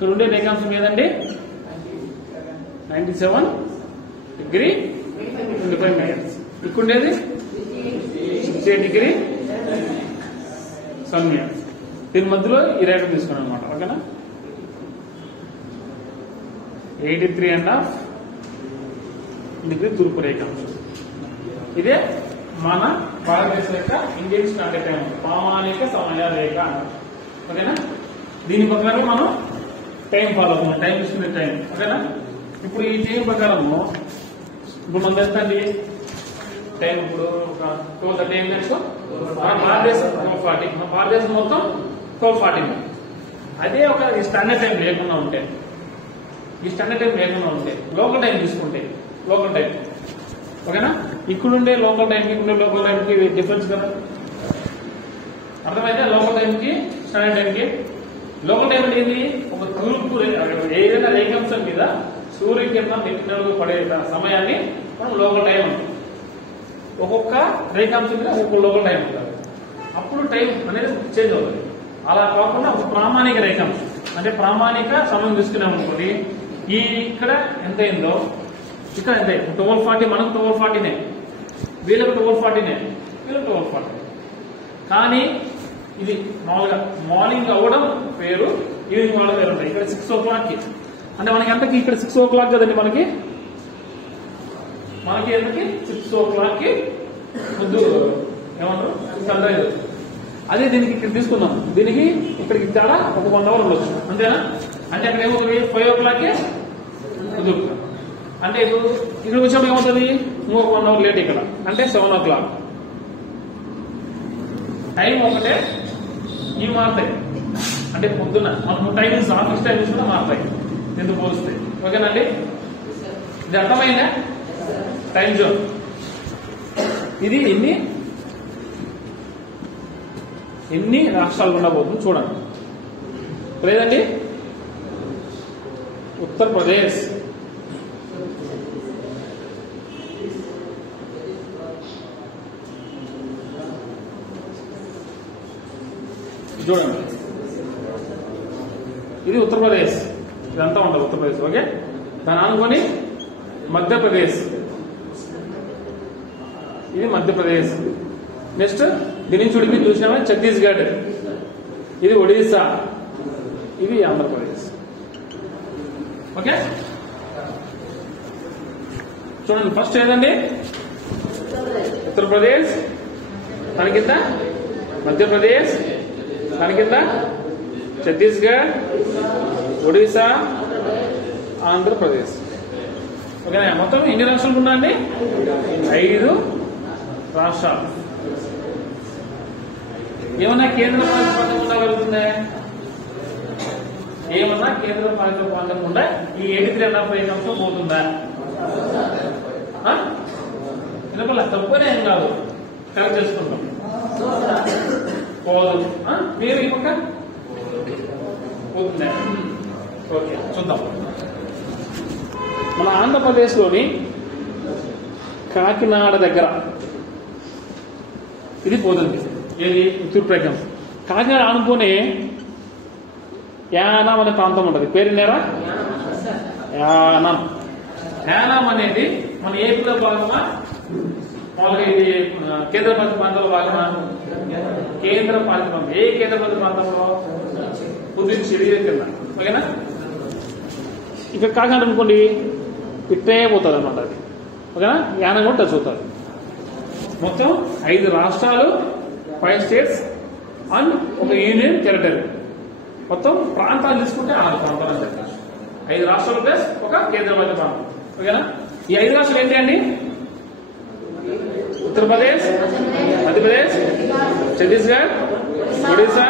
ఇక్కడ ఉండే రేఖాంశం ఏదండి? 97 డిగ్రీ 25 మినిట్స్. ఇక్కడ ఉండేది 68 డిగ్రీ 7 మినిట్స్. దీని మధ్యలో ఈ రేఖ తీసుకున్నాం అనమాట. ఓకేనా? 83.5 డిగ్రీ తూర్పు రేఖాంశం. ఇదే మన భారతదేశం యొక్క ఇండియన్ స్టాండర్డ్ టైం, ప్రామాణిక సమయ రేఖ అంటారు. ఓకేనా? దీని ప్రకారం మనం టైం ఫాలో అవుతుంది, టైం తీసుకునే టైం. ఓకేనా? ఇప్పుడు ఈ టైం ప్రకారము ఇప్పుడు మన ఎంత అండి టైం? ఇప్పుడు ఒక 12:30 మినిట్స్. మన భారతదేశం 12:40. మన భారతదేశం మొత్తం 12:40. అదే ఒక స్టాండర్డ్ టైం లేకుండా ఉంటే, ఈ స్టాండర్డ్ టైం లేకుండా ఉంటే లోకల్ టైం తీసుకుంటే, లోకల్ టైం. ఓకేనా? ఇక్కడుండే లోకల్ టైంకి ఇక్కడుండే లోకల్ టైంకి డిఫరెన్స్ కదా. అర్థమైతే లోకల్ టైంకి స్టాండర్డ్ టైంకి. లోకల్ టైం అంటే ఏంటి? ఒక తూర్పు ఏదైనా రేఖాంశం మీద సూర్యకిరణం నెట్టినప్పుడు పడే సమయాన్ని మనం లోకల్ టైం అంటాం. ఒక్కొక్క రేఖాంశం మీద ఒక్కొక్క లోకల్ టైం ఉంటుంది. అప్పుడు టైం అనేది చేంజ్ అవుతుంది. అలా కాకుండా ఒక ప్రామాణిక రేఖాంశం అంటే ప్రామాణిక సమయం తీసుకున్నాం అనుకోండి. ఈ ఇక్కడ ఎంత అయిందో ఇక్కడ ఎంత 12:40. మనకు 12:40నే, వీళ్ళకు 12:40నే, వీళ్ళకి 12:40. కానీ ఇది మామూలుగా మార్నింగ్ అవ్వడం వేరు, ఈవినింగ్ అవ్వడం వేరు ఉంటాయి. ఇక్కడ 6 o'clock అంటే మనకి ఎంతకి? ఇక్కడ 6 o'clock కదండి మనకి ఎంతకి 6 o'clock ముందు ఏమంటారు సన్ రైజ్. అదే దీనికి ఇక్కడ తీసుకుందాం, దీనికి ఇక్కడికి తేడా ఒక 1 hour ఉండొచ్చు. అంతేనా? అంటే అక్కడ ఏమవుతుంది? 5 o'clock కుదురుతుంది. అంటే ఇప్పుడు ఇక్కడ వచ్చినప్పుడు ఏమవుతుంది? ఇంకొక 1 hour లేట్ ఇక్కడ, అంటే 7 o'clock. టైం ఒకటే, ఇవి మారుతాయి. అంటే పొద్దున్న మనకు టైమింగ్స్ ఆఫీస్ టైమింగ్స్ కూడా మారుతాయి ఎందుకు పోలిస్తే. ఓకేనండి? ఇది అర్థమైందా? టైం జోన్ ఇది ఎన్ని రాష్ట్రాలు ఉండబోతుంది చూడండి. లేదండి ఉత్తరప్రదేశ్, చూడండి ఇది ఉత్తరప్రదేశ్, ఇదంతా ఉంటుంది ఉత్తరప్రదేశ్. ఓకే, దాని అనుకొని మధ్యప్రదేశ్, ఇది మధ్యప్రదేశ్. నెక్స్ట్ దీని నుంచి ఉడిపి చూసినామా ఛత్తీస్గఢ్, ఇది ఒడిశా, ఇది ఆంధ్రప్రదేశ్. ఓకే, చూడండి ఫస్ట్ ఏదండి ఉత్తరప్రదేశ్, దాని కింద మధ్యప్రదేశ్, దాని కింద ఛత్తీస్గఢ్, ఒడిశా, ఆంధ్రప్రదేశ్. ఓకేనా, మొత్తం ఎన్ని రాష్ట్రాలు ఉన్నాయండి? 5 రాష్ట్రాలు. ఏమన్నా కేంద్ర పాలిత ప్రాంతం ఉండగలుగుతుందా? ఏమన్నా కేంద్ర పాలిత ప్రాంతం ఉందా? ఈ 83.5 రేఖాంశం పోతుందా? ఎందుకల్లా తప్పనే ఏం కాదు, కరెక్ట్ చేసుకుంటాం. పోదు. మీరు ఈ పక్క పోతుందా? ఓకే, చూద్దాం. మన ఆంధ్రప్రదేశ్లోని కాకినాడ దగ్గర ఇది పోతుంది. ఏది? తూర్పు రేఖాంశం. కాకినాడ ఆనుకునే యానం అనే ప్రాంతం ఉంటుంది. పేరున్నారా? యానం. యానం అనేది మన ఏపీలో భాగమా, మామూలుగా ఇది కేంద్ర పాలిత ప్రాంతంలో భాగమా? కేంద్ర పాలిత ప్రాంతం. ఏ కేంద్ర పాలిత ప్రాంతంలో? పుదుచ్చేరి కింద. ఓకేనా, ఇక్కడ కాకినాడ అనుకోండి ఇట్టే పోతుంది అనమాట అది. ఓకేనా, యానం కూడా టచ్ అవుతుంది. మొత్తం 5 రాష్ట్రాలు, 5 స్టేట్స్ అండ్ ఒక యూనియన్ టెరిటరీ. మొత్తం ప్రాంతాలు తీసుకుంటే 6 ప్రాంతాలు అని చెప్పారు. 5 రాష్ట్రాలు ప్లస్ ఒక కేంద్రపాలిత ప్రాంతం. ఓకేనా, ఈ 5 రాష్ట్రాలు ఏంటి అండి? ఉత్తరప్రదేశ్, మధ్యప్రదేశ్, ఛత్తీస్గఢ్, ఒడిశా,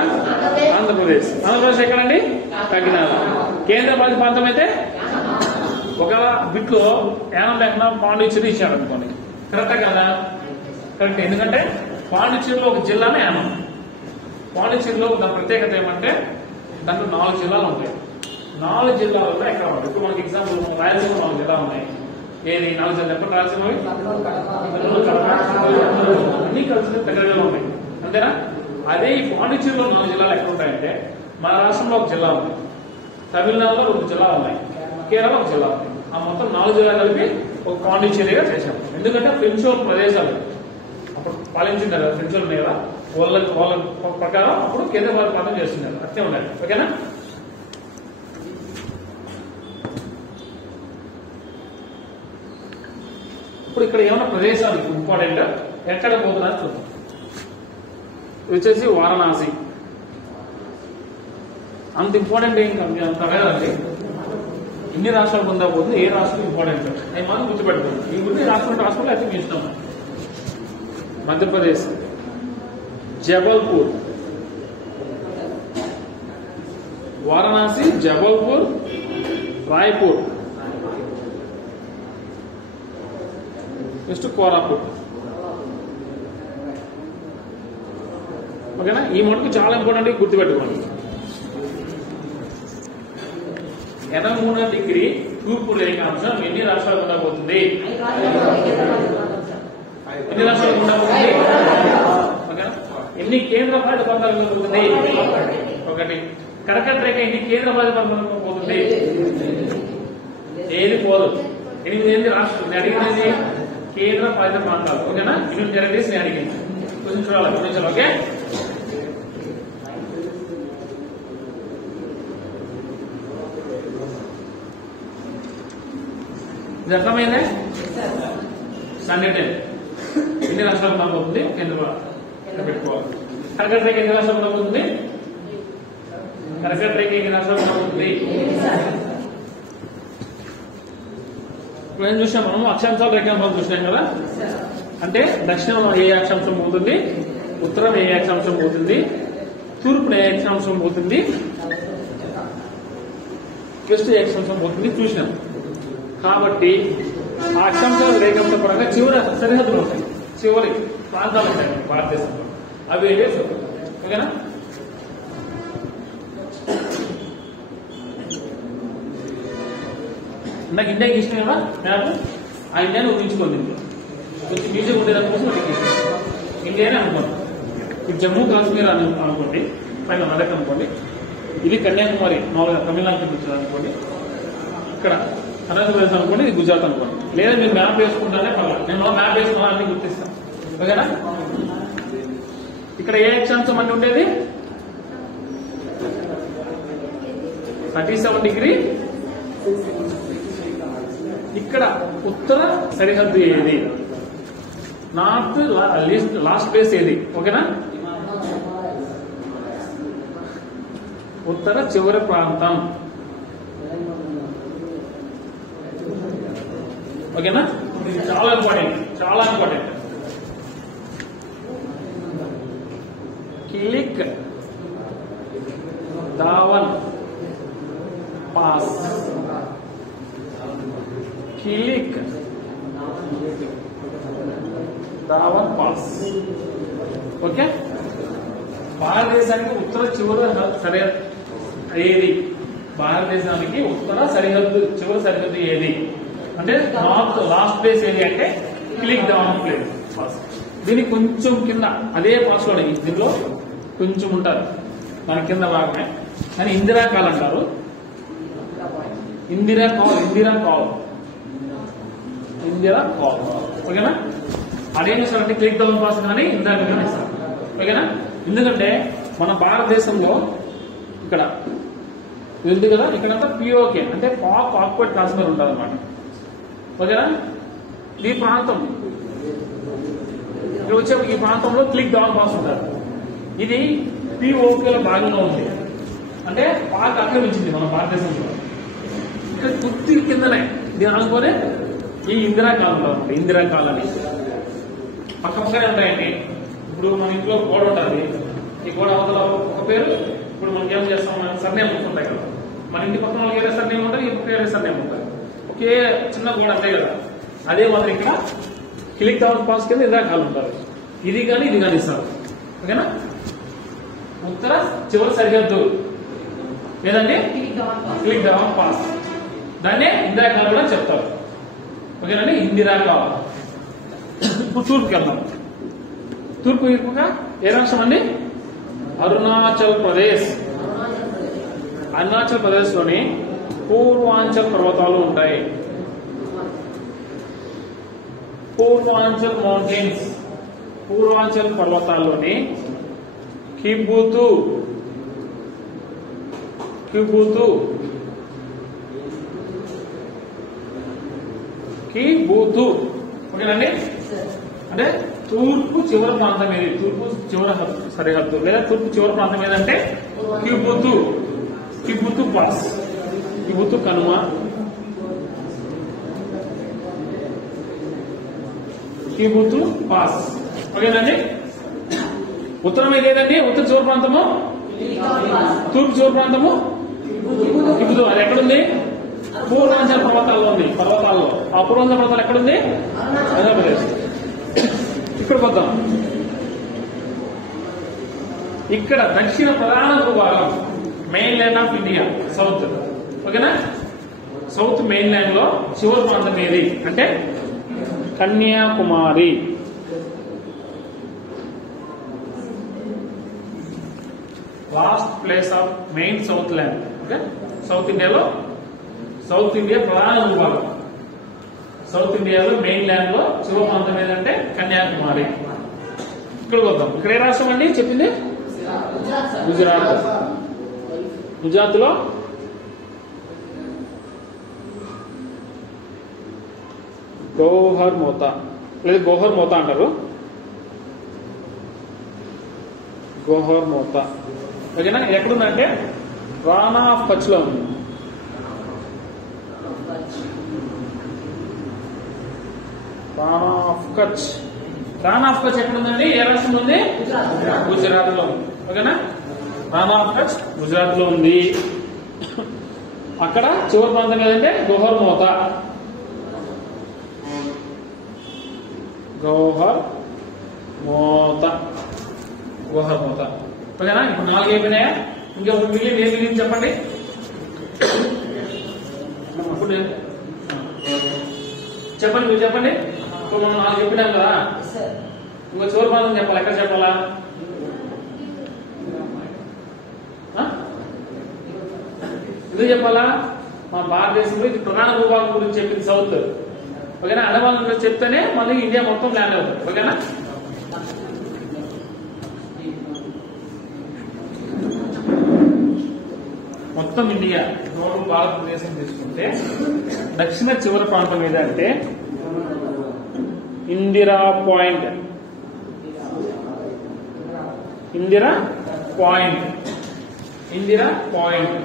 ఆంధ్రప్రదేశ్. ఆంధ్రప్రదేశ్ ఎక్కడండి? కాకినాడ. కేంద్రపాలిత ప్రాంతం అయితే ఒక బిట్లో యానం లేకుండా పాండిచ్చేరి ఇచ్చాడు అనుకోండి. కరెక్టా కదా? కరెక్ట్. ఎందుకంటే పాండిచ్చేరిలో ఒక జిల్లానే యానం. పాండిచ్చేరిలో దాని ప్రత్యేకత ఏమంటే దాంట్లో 4 జిల్లాలు ఉంటాయి. 4 జిల్లాలలో ఎక్కడ ఉంటాయి? ఇప్పుడు మనకి ఎగ్జాంపుల్ రాయలసీమ 4 జిల్లాలు ఉన్నాయి. ఏది 4 జిల్లాలు ఎప్పుడు రాయలసీమ? అన్ని కలిసి దగ్గరలో ఉన్నాయి. అంతేనా? అదే ఈ పాండిచ్చేరిలో 4 జిల్లాలు ఎక్కడ ఉంటాయంటే మన రాష్ట్రంలో ఒక జిల్లా ఉంది, తమిళనాడులో 2 జిల్లాలు ఉన్నాయి, కేరళ ఒక జిల్లా ఉంది. ఆ మొత్తం 4 జిల్లాలు కలిపి ఒక పాండిచ్చేరిగా చేశాం. ఎందుకంటే ఫ్రెంచ్ ప్రదేశాలు అప్పుడు పాలించింది కదా, ఫ్రెంచ్ ఉన్నాయి కదా, వాళ్ళ ప్రకారం అప్పుడు కేంద్ర పాలిత ప్రాంతం చేస్తున్నారు. అట్లే ఉన్నాయి. ఓకేనా, ఇప్పుడు ఇక్కడ ఏమైనా ప్రదేశాలు ఇంపార్టెంట్ ఎక్కడ పోతున్నా చూద్దాం. ఇది వచ్చేసి వారణాసి. అంత ఇంపార్టెంట్ ఏం అంత కదండి. ఎన్ని రాష్ట్రాలు పొందా పోతుంది, ఏ రాష్ట్రం ఇంపార్టెంట్ అది మనం గుర్తుపెట్టుకోండి. ఈ గురించి రాష్ట్రాలు అయితే మీ ఇష్టం. మధ్యప్రదేశ్, జబల్పూర్, వారణాసి, జబల్పూర్, రాయ్పూర్, నెక్స్ట్ కోరాపూర్. ఓకేనా, ఈ మటుకు చాలా ఇంపార్టెంట్, గుర్తుపెట్టుకోండి. 83 డిగ్రీ తూర్పు రేఖాంశం ఎన్ని రాష్ట్రాలు ఉండబోతుంది? ఎన్ని రాష్ట్రాలు ఉండబోతుంది? ఓకేనా, ఎన్ని కేంద్ర పాలిత ప్రాంతాలు ఉండబోతుంది? 1. కర్కట రేఖ ఎన్ని కేంద్ర పాలిత ప్రాంతాలకు పోతుంది? ఏది పోదు. 8 రాష్ట్రాలు అడిగినది కేంద్ర పాలిత ప్రాంతాలు. ఓకేనా, 8 టెరిటరీస్ అడిగింది. కొంచెం చూడాలి. ఓకే, ఇది అర్థమైందే. సన్నెటెల్ ఎన్ని రాష్ట్రాలు ఉండబోతుంది? కేంద్ర పెట్టుకోవాలి. కర్కట రేఖ ఎన్ని రాష్ట్రాలు ఉండబోతుంది? కర్కట రేఖ ఎన్ని రాష్ట్రాలు ఉండబోతుంది? ఇప్పుడు ఏం చూసాం మనం? అక్షాంశాలు రేఖాంశాలు చూసినాం కదా. అంటే దక్షిణంలో ఏ అక్షాంశం పోతుంది, ఉత్తరం ఏ అక్షాంశం పోతుంది, తూర్పున ఏ అక్షాంశం పోతుంది, వెస్ట్ ఏ అక్షాంశం పోతుంది చూసినాం. కాబట్టి ఆ అక్షాంశాల రేఖాంశ పరంగా చివరి సరిహద్దులు ఉంటాయి, చివరి ప్రాంతాలు ఉంటాయి భారతదేశంలో. అవి ఏంటి? ఓకేనా, నాకు ఇండియాకి ఇష్టం కదా మ్యాప్, ఆ ఇండియాని ఊహించుకోండి. కొంచెం ఈజీగా ఉండేదాని కోసం ఇండియానే అనుకోండి. ఇది జమ్మూ కాశ్మీర్ అని అనుకోండి, పైన లడక్ అనుకోండి. ఇది కన్యాకుమారి మామూలుగా తమిళనాడు నుంచి అనుకోండి. ఇక్కడ అరుణాచల్ అనుకోండి, ఇది గుజరాత్ అనుకోండి. లేదా మీరు మ్యాప్ వేసుకుంటానే పర్లేదు, నేను మ్యాప్ వేసుకున్నా అన్ని గుర్తిస్తాను. ఓకేనా? ఇక్కడ ఏ అక్షాంశం అని ఉండేది 37 డిగ్రీ. ఇక్కడ ఉత్తర సరిహద్దు ఏది, నార్త్ లాస్ట్ ప్లేస్ ఏది? ఓకేనా? ఉత్తర చివరి ప్రాంతం. ఓకేనా? ఇది చాలా ఇంపార్టెంట్, చాలా important. Click Dhawan pass. Click Dhawan pass. Okay? భారతదేశానికి ఉత్తర చివరి సరిహద్దు ఏది? భారతదేశానికి ఉత్తర సరిహద్దు చివరి సరిహద్దు ఏది అంటే నార్త్ లాస్ట్ ప్లేస్ ఏది అంటే క్లిక్ దావన్ ప్లేస్ పాస్. దీనికి కొంచెం కింద అదే పాస్వర్డ్, దీనిలో కొంచెం ఉంటారు దాని కింద భాగమే. కానీ ఇందిరా కాల్ అంటారు. ఇందిరా కాల్. ఓకేనా? అదేం ఇస్తారంటే క్లిక్ డౌన్ పాస్ కానీ ఇందిరా కానీ ఇస్తారు. ఓకేనా? ఎందుకంటే మన భారతదేశంలో ఇక్కడ ఉంది కదా, ఇక్కడంతా పిఓకే అంటే పాక్ ఆక్వర్డ్ కాశ్మీర్ ఉంటుంది అనమాట. ఓకేనా? ఈ ప్రాంతం ఇక్కడ వచ్చే ఈ ప్రాంతంలో క్లిక్ డౌన్ పాస్ ఉంటారు. ఇది పిఓకేల భాగంలో ఉంది, అంటే పాక్ ఆక్రమించింది మన భారతదేశంలో. ఇక్కడ పూర్తి కిందనే దీని అనుకోనే ఈ ఇందిరా కాలం ఉంటుంది. ఇందిరా కాలని పక్క పక్కనే ఉంటాయండి. ఇప్పుడు మన ఇంట్లో గోడ ఉంటుంది, ఈ గోడ అవతల ఒక పేరు. ఇప్పుడు మనం ఏం చేస్తాం, సర్నేమ్ ఉంటాయి కదా, మన ఇంటి పక్కన వాళ్ళకి ఏదో సర్నేమ్ ఉంటుంది, ఈ పక్క ఏదో సర్నేమ్ ఉంటుంది. ఒకే చిన్న గోడ అంతే కదా. అదే మాత్రం ఇక్కడ క్లిక్ డౌన్ పాస్ కింద ఇందిరా కాలం ఉంటారు. ఇది కానీ ఇది కానీ ఇస్తారు. ఓకేనా? ఉత్తర చివరి సరిహద్దు ఏదండి? Click down pass. దాన్నే ఇందిరా కాలం అని చెప్తారు. ఓకేనండి? ఇందిరా కాలం. ఇప్పుడు తూర్పుకి వెళ్దాం. తూర్పు వైపుగా ఏ రాష్ట్రం అండి? అరుణాచల్ ప్రదేశ్. అరుణాచల్ ప్రదేశ్ లోని పూర్వాంచల్ పర్వతాలు ఉంటాయి. పూర్వాంచల్ మౌంటైన్స్. పూర్వాంచల్ పర్వతాల్లోని కిబుతు ఓకేనండి? అంటే తూర్పు చివరి ప్రాంతం ఏది? తూర్పు చివరి సరిహద్దు లేదా తూర్పు చివరి ప్రాంతం ఏదంటే కిబుతు పాస్. కిబుతు కనుమ. కిబుతు పాస్. ఓకేనండి? ఉత్తరం ఏదేదండి? ఉత్తర చివరి ప్రాంతము తూర్పు చివరి ప్రాంతము కిబుతు. అది ఎక్కడుంది? పూర్వాంచల్ పర్వతాల్లో ఉంది. పర్వతాల్లో ఆ పూర్వాంచల్ పర్వతాలు ఎక్కడుంది? ఆంధ్రప్రదేశ్. ఇక్కడ పోతాం. ఇక్కడ దక్షిణ ప్రధాన భూభాగం main land of India, south. ఓకేనా? సౌత్ మెయిన్ ల్యాండ్ లో చివరి ప్రాంతం ఏది అంటే Kanyakumari. Last place of main south land. Okay? South ఇండియాలో సౌత్ ఇండియా ప్రధాన భూభాగం. సౌత్ ఇండియాలో మెయిన్ ల్యాండ్ లో చివరి ప్రాంతం ఏదంటే కన్యాకుమారి. ఇక్కడ వద్దాం. ఇక్కడ ఏ రాష్ట్రం అండి చెప్పింది? గుజరాత్. గుజరాత్ లో గోహర్ మోతా లేదా గోహర్ మోతా అంటారు. గోహర్ మోతా. ఓకేనా? ఎక్కడుందంటే రాణా ఆఫ్ కచ్ లో ఉంది. రాణా ఆఫ్ కచ్. రాణా ఆఫ్ కచ్ ఎక్కడుందండి? ఏ రాష్ట్రంలో ఉంది? గుజరాత్ లో ఉంది. ఓకేనా? రాణా ఆఫ్ కచ్ గుజరాత్ లో ఉంది. అక్కడ చివరి ప్రాంతం ఏదంటే గోహర్ మోతా. గోహర్ మోతా. ఓకేనా? ఇప్పుడు 4 అయిపోయినాయా? ఇంకొక మిగిలింది ఏ మిగిలింది చెప్పండి. ఇప్పుడు చెప్పండి, మీరు చెప్పండి. ఇప్పుడు మనం 4 చెప్పినాం కదా, ఇంకో చివరి ప్రాంతం చెప్పాలి. ఎక్కడ చెప్పాలా? ఎందుకు చెప్పాలా? మన భారతదేశంలో ఇది ప్రధాన భూభాగం గురించి చెప్పింది సౌత్. ఓకేనా? అండమాన్ గురించి చెప్తేనే మళ్ళీ ఇండియా మొత్తం ల్యాండ్ అవుతుంది. ఓకేనా? మొత్తం ఇండియా టోటల్ భారతదేశం తీసుకుంటే దక్షిణ చివరి ప్రాంతం ఏదంటే Indira point. Indira point, Indira point.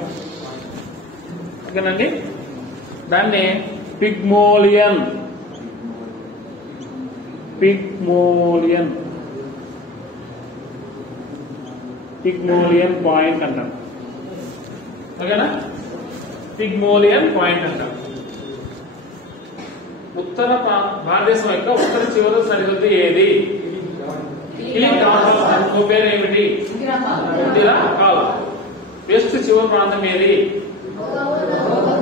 ఓకేనండి? దాన్ని పిగ్మోలియన్, పిగ్మోలియన్, పిగ్మోలియన్ పాయింట్ అంటారు. ఓకేనా? పిగ్మోలియన్ పాయింట్ అంటారు. ఉత్తర భారతదేశం యొక్క ఉత్తర చివరి సరిహద్దు ఏది? ఇంకో పేరు ఏమిటి? ఇందిరా కాల్. వెస్ట్ చివరి ప్రాంతం ఏది?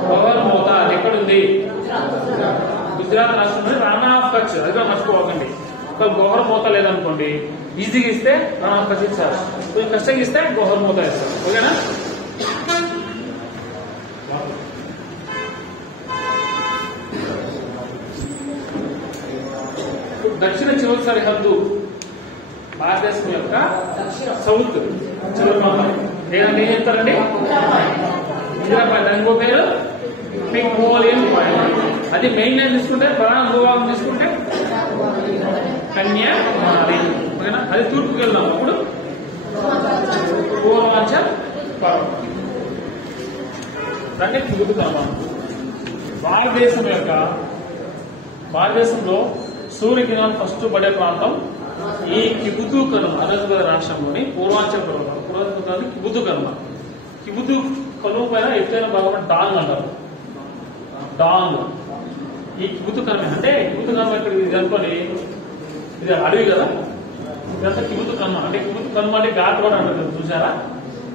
గోహర్మోత. అది ఎక్కడుంది? గుజరాత్ రాష్ట్రంలో రాణా ఆఫ్ కచ్. అది కూడా మర్చిపోకండి. ఒక గోహర్మోత లేదనుకోండి, ఈజీగా ఇస్తే రాణా ఆఫ్ కచ్ ఇస్తారు, కొంచెం కష్టంగా ఇస్తే గోహర్మోత ఇస్తారు. ఓకేనా? దక్షిణ చివరి సరిహద్దు భారతదేశం యొక్క సౌత్ చివరి ప్రాంతం ఏదంటే ఏం చెప్తారండి? ఇందిరా పాయింట్. ఇంకో పేరు పిగ్మోలియన్ పాయింట్. అది మెయిన్ లైన్ తీసుకుంటే, ప్రధాన భూభాగం తీసుకుంటే కన్యాకుమారి. ఓకేనా? అది తూర్పుకి వెళ్దాం. అప్పుడు పూర్వాంచల్ పర్వతం. దాన్ని తిరుగుతాం. భారతదేశంలో సూర్యకిరణాలు ఫస్ట్ పడే ప్రాంతం ఈ కిబుతు కనుమ. అనంతపురం రాష్ట్రంలోని పూర్వాంచల్ పర్వతం. పూర్వాంచల్ కిబుతు కనుమ. కిబుతు కనుమ పైన ఎత్తైన భాగం డాంగ్ అంటారు. డాంగ్. ఈ కిబుతు కనుమ అంటే కిబుతు కనుమ ఇక్కడ ఇది అనుకోని, ఇది అడవి కదా, ఇదంతా కిబుతు కనుమ. అంటే కిబుతు కనుమ అంటే ఘాట్ కూడా అంటారు, చూసారా?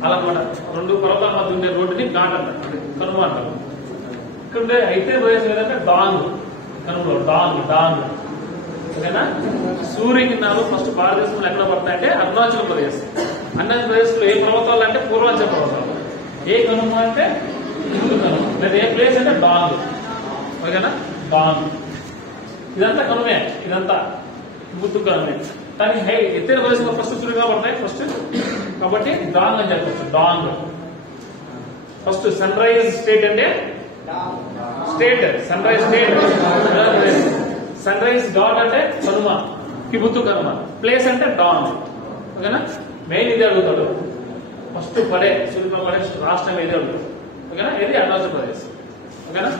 అలా అన్నమాట. 2 పర్వతాల మధ్య ఉండే రోడ్డుని ఘాట్ అంటారు, అంటే కనుమ అంటారు. ఇక్కడ ఉండే అయితే ప్రదేశం ఏదంటే డాంగ్. కనుమలో dong, dong. ఓకేనా? సూర్యకిరణాలు ఫస్ట్ భారతదేశంలో ఎక్కడ పడతాయంటే అరుణాచల్ ప్రదేశ్. అరుణాచల్ ప్రదేశ్ లో ఏ పర్వతాలు అంటే పూర్వాంచల్ పర్వతాలు. ఏ కనుమ అంటే కిబుతు కనుమ. లేదా ఏ ప్లేస్ అంటే డాంగ్. ఓకేనా? డాంగ్. ఇదంతా కనుమే, ఇదంతా కిబుతు కనుమే. కానీ ఎత్తైన ప్రదేశంలో ఫస్ట్ సూర్యకిరణాలు పడతాయి ఫస్ట్, కాబట్టి డాంగ్ అని చెప్పచ్చు. Dong. First sunrise state అంటే state, sunrise state. Sunrise ghat అంటే కనుమ, కిబుతు కనుమ. ప్లేస్ అంటే డాంగ్. ఓకేనా? మెయిన్ ఇది అడుగుతాడు. ఫస్ట్ పడే సూర్యుడు పడే రాష్ట్రం ఏది అడుగుతాడు. ఓకేనా? ఇది అరుణాచల్ ప్రదేశ్. ఓకేనా?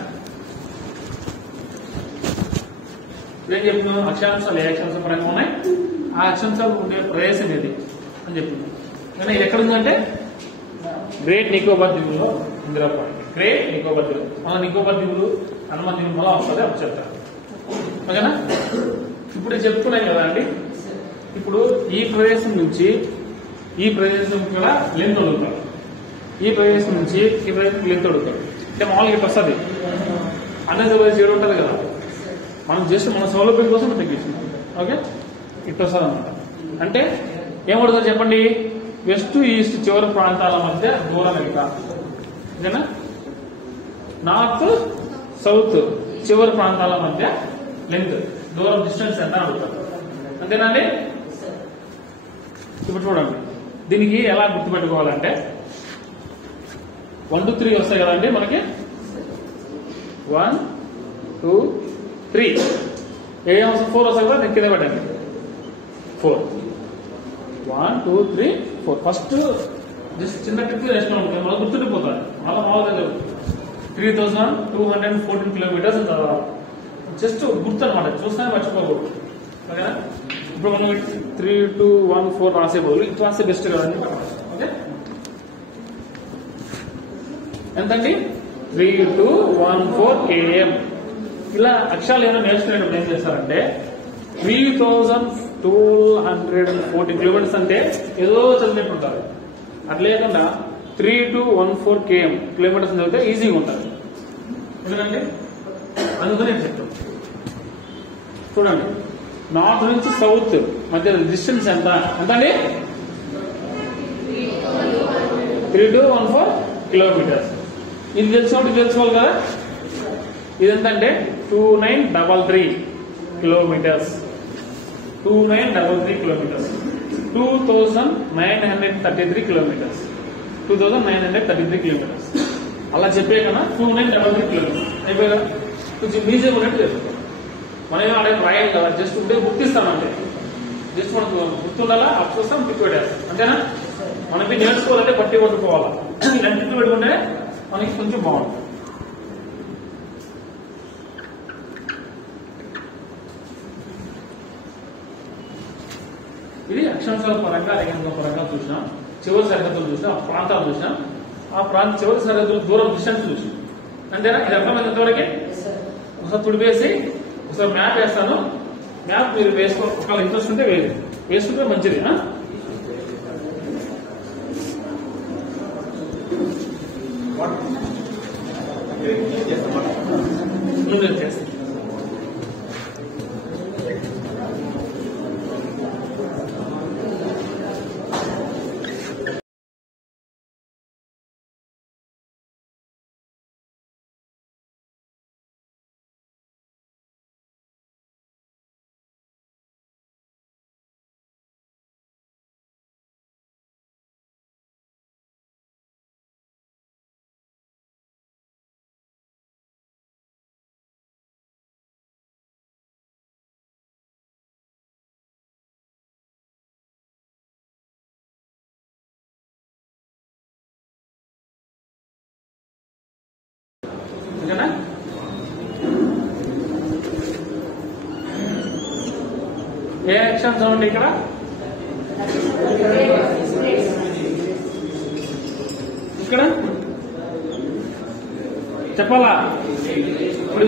ఏం చెప్తున్నాం? అక్షాంశాలు ఏ అక్షాంశం పరంగా ఉన్నాయి, ఆ అక్షాంశాలు ఉండే ప్రదేశం ఏది అని చెప్తున్నాం. కానీ ఇది ఎక్కడుందంటే గ్రేట్ నికోబార్ దీవుల్లో ఇందిరా పాయింట్. గ్రేట్ నికోబార్ దీవులు. మన నికోబార్ దీవులు, అండమాన్ దీవులు మళ్ళా వస్తుంది, అప్పుడు చెప్తారు. ఓకేనా? ఇప్పుడు చెప్పుకున్నాం కదా అండి. ఇప్పుడు ఈ ప్రదేశం నుంచి ఈ ప్రదేశం కూడా లెంత్ అడుగుతారు. ఈ ప్రదేశం నుంచి ఈ ప్రదేశం లెంత్ అడుగుతారు. అంటే మామూలుగా ఇట్లా వస్తుంది. అన్నది ప్రదేశం ఏడు ఉంటుంది కదా, మనం జస్ట్ మన సౌలభ్యం కోసం తగ్గించుకుంటాం. ఓకే? ఇట్లా వస్తుంది అనమాట. అంటే ఏమడుగుతారు చెప్పండి? వెస్ట్ ఈస్ట్ చివరి ప్రాంతాల మధ్య దూరం ఎంత? ఓకేనా? నార్త్ సౌత్ చివరి ప్రాంతాల మధ్య లెంత్, దూరం, డిస్టెన్స్ ఎంత అడుగుతారు. అంతేనండి? ఇప్పుడు చూడండి, దీనికి ఎలా గుర్తుపెట్టుకోవాలంటే 1 2 3 వస్తాయి కదండి మనకి. 1 2 3 ఏం 4 వస్తాయి కదా, కింద పెట్టండి. 4 1 2 3 4. ఫస్ట్ జస్ట్ చిన్న ట్రిప్ నేర్చుకున్నాం, మనం గుర్తుండిపోతారు. మళ్ళీ మామూలుగా 3214 కిలోమీటర్స్ జస్ట్ గుర్తు అనమాట, చూస్తానే మర్చిపోకూడదు. ఓకేనా? ఇప్పుడు మనం 3 2 1 4 రాసే బదులు ఇటు రాసే బెస్ట్ కదండి. ఓకే? ఎంతండి? 3 2 1 4 km. ఇలా అక్షరాలు ఏమైనా నేర్చుకునేటప్పుడు ఏం చేస్తారంటే 3214 కిలోమీటర్స్ అంటే ఏదో చదివినట్టు ఉంటారు. అట్లా లేకుండా 3214 km కిలోమీటర్స్ చదివితే ఈజీగా ఉంటుంది. ఎందుకంటే అందుకని నేను చెప్తాను. చూడండి, నార్త్ నుంచి సౌత్ మధ్య డిస్టెన్స్ ఎంత అండి? 3214 కిలోమీటర్స్. ఇది తెలుసుకోవాలి కదా. ఇది ఎంతంటే 2933 కిలోమీటర్స్. 2933 కిలోమీటర్స్. 2933 కిలోమీటర్స్. 2933 కిలోమీటర్స్. అలా చెప్పే కన్నా 2933 కిలోమీటర్స్ అయిపోయా. కొంచెం ఈజీగా ఉన్నట్టు చెప్తాం. మనం అడే రాయాలి కదా, జస్ట్ ఉంటే గుర్తిస్తామంటే. జస్ట్ మనకు గుర్తుండాలా, అప్ చూస్తాం, టిక్ పెట్టేస్తాం, అంతేనా? మనకి నేర్చుకోవాలంటే బట్టి కొట్టుకోవాలా. ఇలా టిక్ పెట్టుకుంటే మనకి కొంచెం బాగుంటుంది. ఇది అక్షాంశాల పరంగా, రేఖాంశాల పరంగా చూసినాం. చివరి సరిహద్దులు చూసినాం, ప్రాంతాలు చూసినాం. ఆ ప్రాంత చివరి సరిహద్దులు దూరం డిస్టెన్స్ చూసినాం, అంతేనా? ఇది అర్థమైనంతవరకే ఒకసారి తుడిపేసి ఒకసారి మ్యాప్ వేస్తాను. మ్యాప్ మీరు వేసుకో, ఒకవేళ ఇంట్రెస్ట్ ఉంటే వేసుకుంటే మంచిది. ఏ అక్షాంశం అండి ఇక్కడ? ఇక్కడ చెప్పాలా? ఇప్పుడు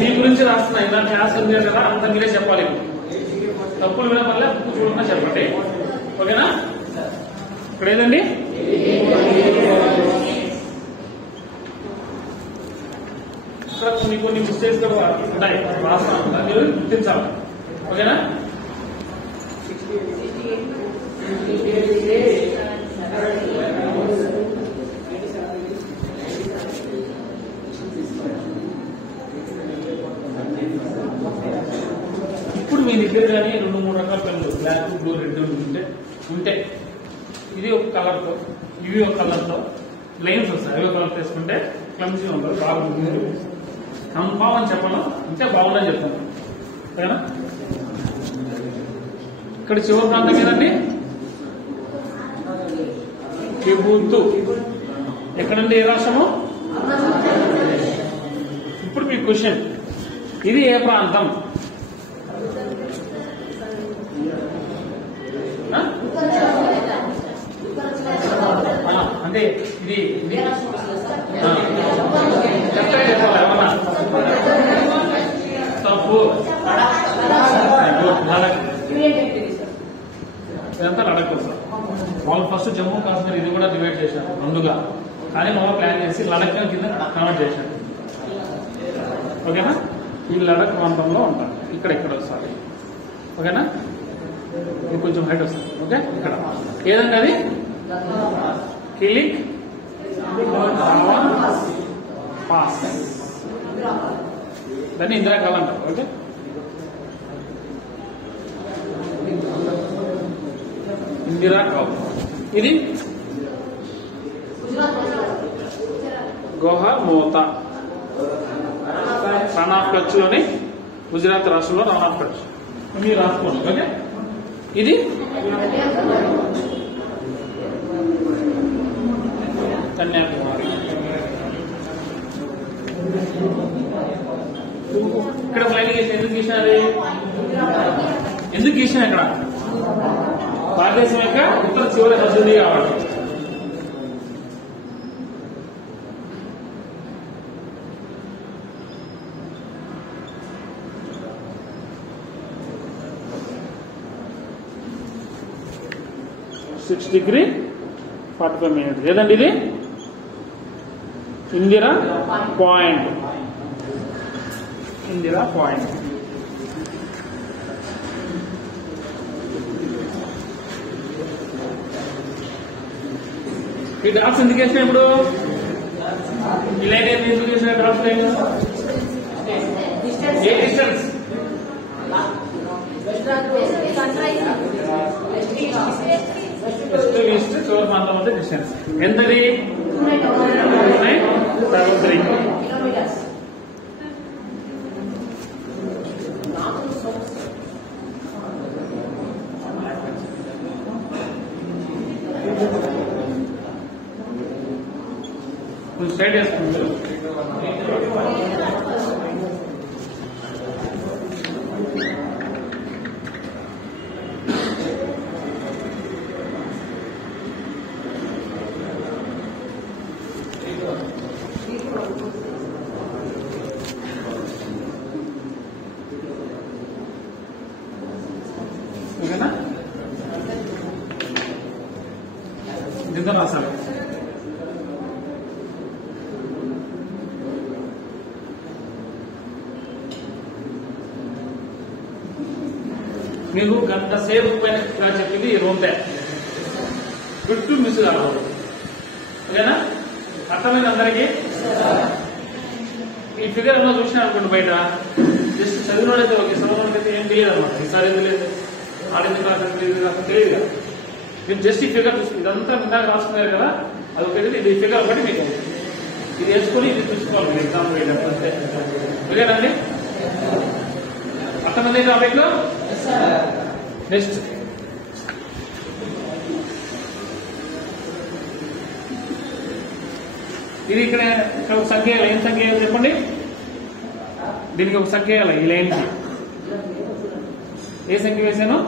మీ గురించి రాస్తున్నా, ఇలా క్లాస్ ఉంది కదా, అంత మీరే చెప్పాలి. తప్పులు వినపల్లే, బుక్ చూడకుండా చెప్పండి, ఓకేనా? ఇక్కడ ఏదండి? ఇక్కడ కొన్ని మిస్టేక్స్ కూడా ఉంటాయి, రాస్తాను, మీరు గుర్తించాలి, ఓకేనా? ఇప్పుడు మీ దగ్గర కానీ 2-3 రకాల పెన్నులు, బ్లాక్, బ్లూ, రెడ్ ఉంటే ఇది ఒక కలర్తో, ఇవి ఒక కలర్తో లైన్స్ వస్తాయి. అవి ఒక కలర్ తీసుకుంటే క్లమ్సీ ఉంటుంది, బాగుంటుంది. కన్ఫామ్ అని చెప్పను, ఇంకా బాగుందని చెప్తాను, ఓకేనా? ఇక్కడ చివరి ప్రాంతం ఏదండి? కిబుతు. ఎక్కడండి? ఏ రాష్ట్రము? ఇప్పుడు మీ క్వశ్చన్, ఇది ఏ ప్రాంతం? అంటే ఇది చెప్తే చెప్పాలి ఏమన్నా? తప్పు. ఇదంతా లడక్ సార్. వాళ్ళు ఫస్ట్ జమ్మూ కాశ్మీర్ ఇది కూడా డివైడ్ చేశారు ముందుగా, కానీ మనం ప్లాన్ చేసి లడక్ కింద కన్వర్ట్ చేశారు, ఓకేనా? ఈ లడక్ ప్రాంతంలో ఉంటారు, ఇక్కడ వస్తారు, ఓకేనా? ఇది కొంచెం హైట్ వస్తుంది, ఓకే? ఇక్కడ ఏదండి అది? కిలిక్ పాస్, దాన్ని ఇందిరాగాల్ అంటారు, ఓకే? ఇందిరాగాల్. ఇది గోహర్ మోతా, రన్ ఆఫ్ కచ్ లోని గుజరాత్ రాష్ట్రంలో రన్ ఆఫ్ కచ్, మీరు రాసుకోండి, ఓకే? ఇది కన్యాకుమారి. ఇక్కడ ఫ్లైట్ ఎందుకు గీసినది? ఎందుకు గీసిన? ఇక్కడ భారతదేశం యొక్క ఉత్తర చివరి హద్దుది కాబట్టి. (6°45) ఏదండి ఇది? ఇందిరా పాయింట్. ఇందిరా పాయింట్. ఈ డాట్స్ ఎందుకు వేసినా ఇప్పుడు ఈ లైన్ ఎందుకు వేసిన dots line a distance west చివరి ప్రాంతం అంటే డిస్టెన్స్ ఎంతది 273 స్ట్రైట్ వేసుకుంటారు. ఓకేనా దీంతో రాసాలి. మీకు గంట సేపు పైన చెప్పింది రూమ్దే గుట్టు మిస్ కావాలి. ఓకేనా అర్థమైంది అందరికీ? ఈ ఫిగర్ ఏమో చూసినా అనుకోండి బయట జస్ట్ చదివినోడైతే ఓకే, చదవనోడైతే ఏం తెలియదు అనమాట. ఈసారి ఏం తెలియదు, ఆడింది కాదు తెలియదు కదా. మీరు జస్ట్ ఈ ఫిగర్ చూసుకుంది ఇదంతా ఇందాక రాసుకున్నారు కదా, అది ఒకటి ఇది ఫిగర్ ఒకటి మీకు ఇది వేసుకొని ఇది చూసుకోవాలి మీరు ఎగ్జామ్ పోయేటప్పుడు అంతే. ఓకేనండి అర్థమైంది టాపిక్ లో? నెక్స్ట్ ఇది ఇక్కడ ఒక సంఖ్య ఏం సంఖ్య చెప్పండి. దీనికి ఒక సంఖ్య వేయాలి. ఈ లైన్ కి ఏ సంఖ్య వేసాను?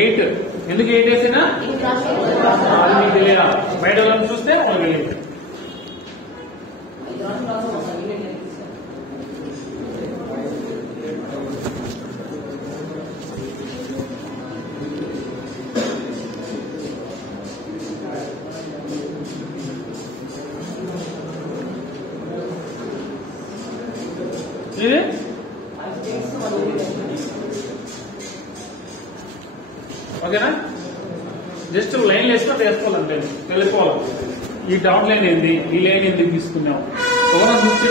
8. ఎందుకు 8 వేసినా అది మీకు తెలియదా? బయట వాళ్ళని చూస్తే వాళ్ళకి తెలియదు. ఓకేనా జస్ట్ లైన్ వేసుకొని వేసుకోవాలంటే తెలుసుకోవాలి. ఈ డాట్ లైన్ ఏంది, ఈ లైన్ ఎందుకు తీసుకున్నాం చూసి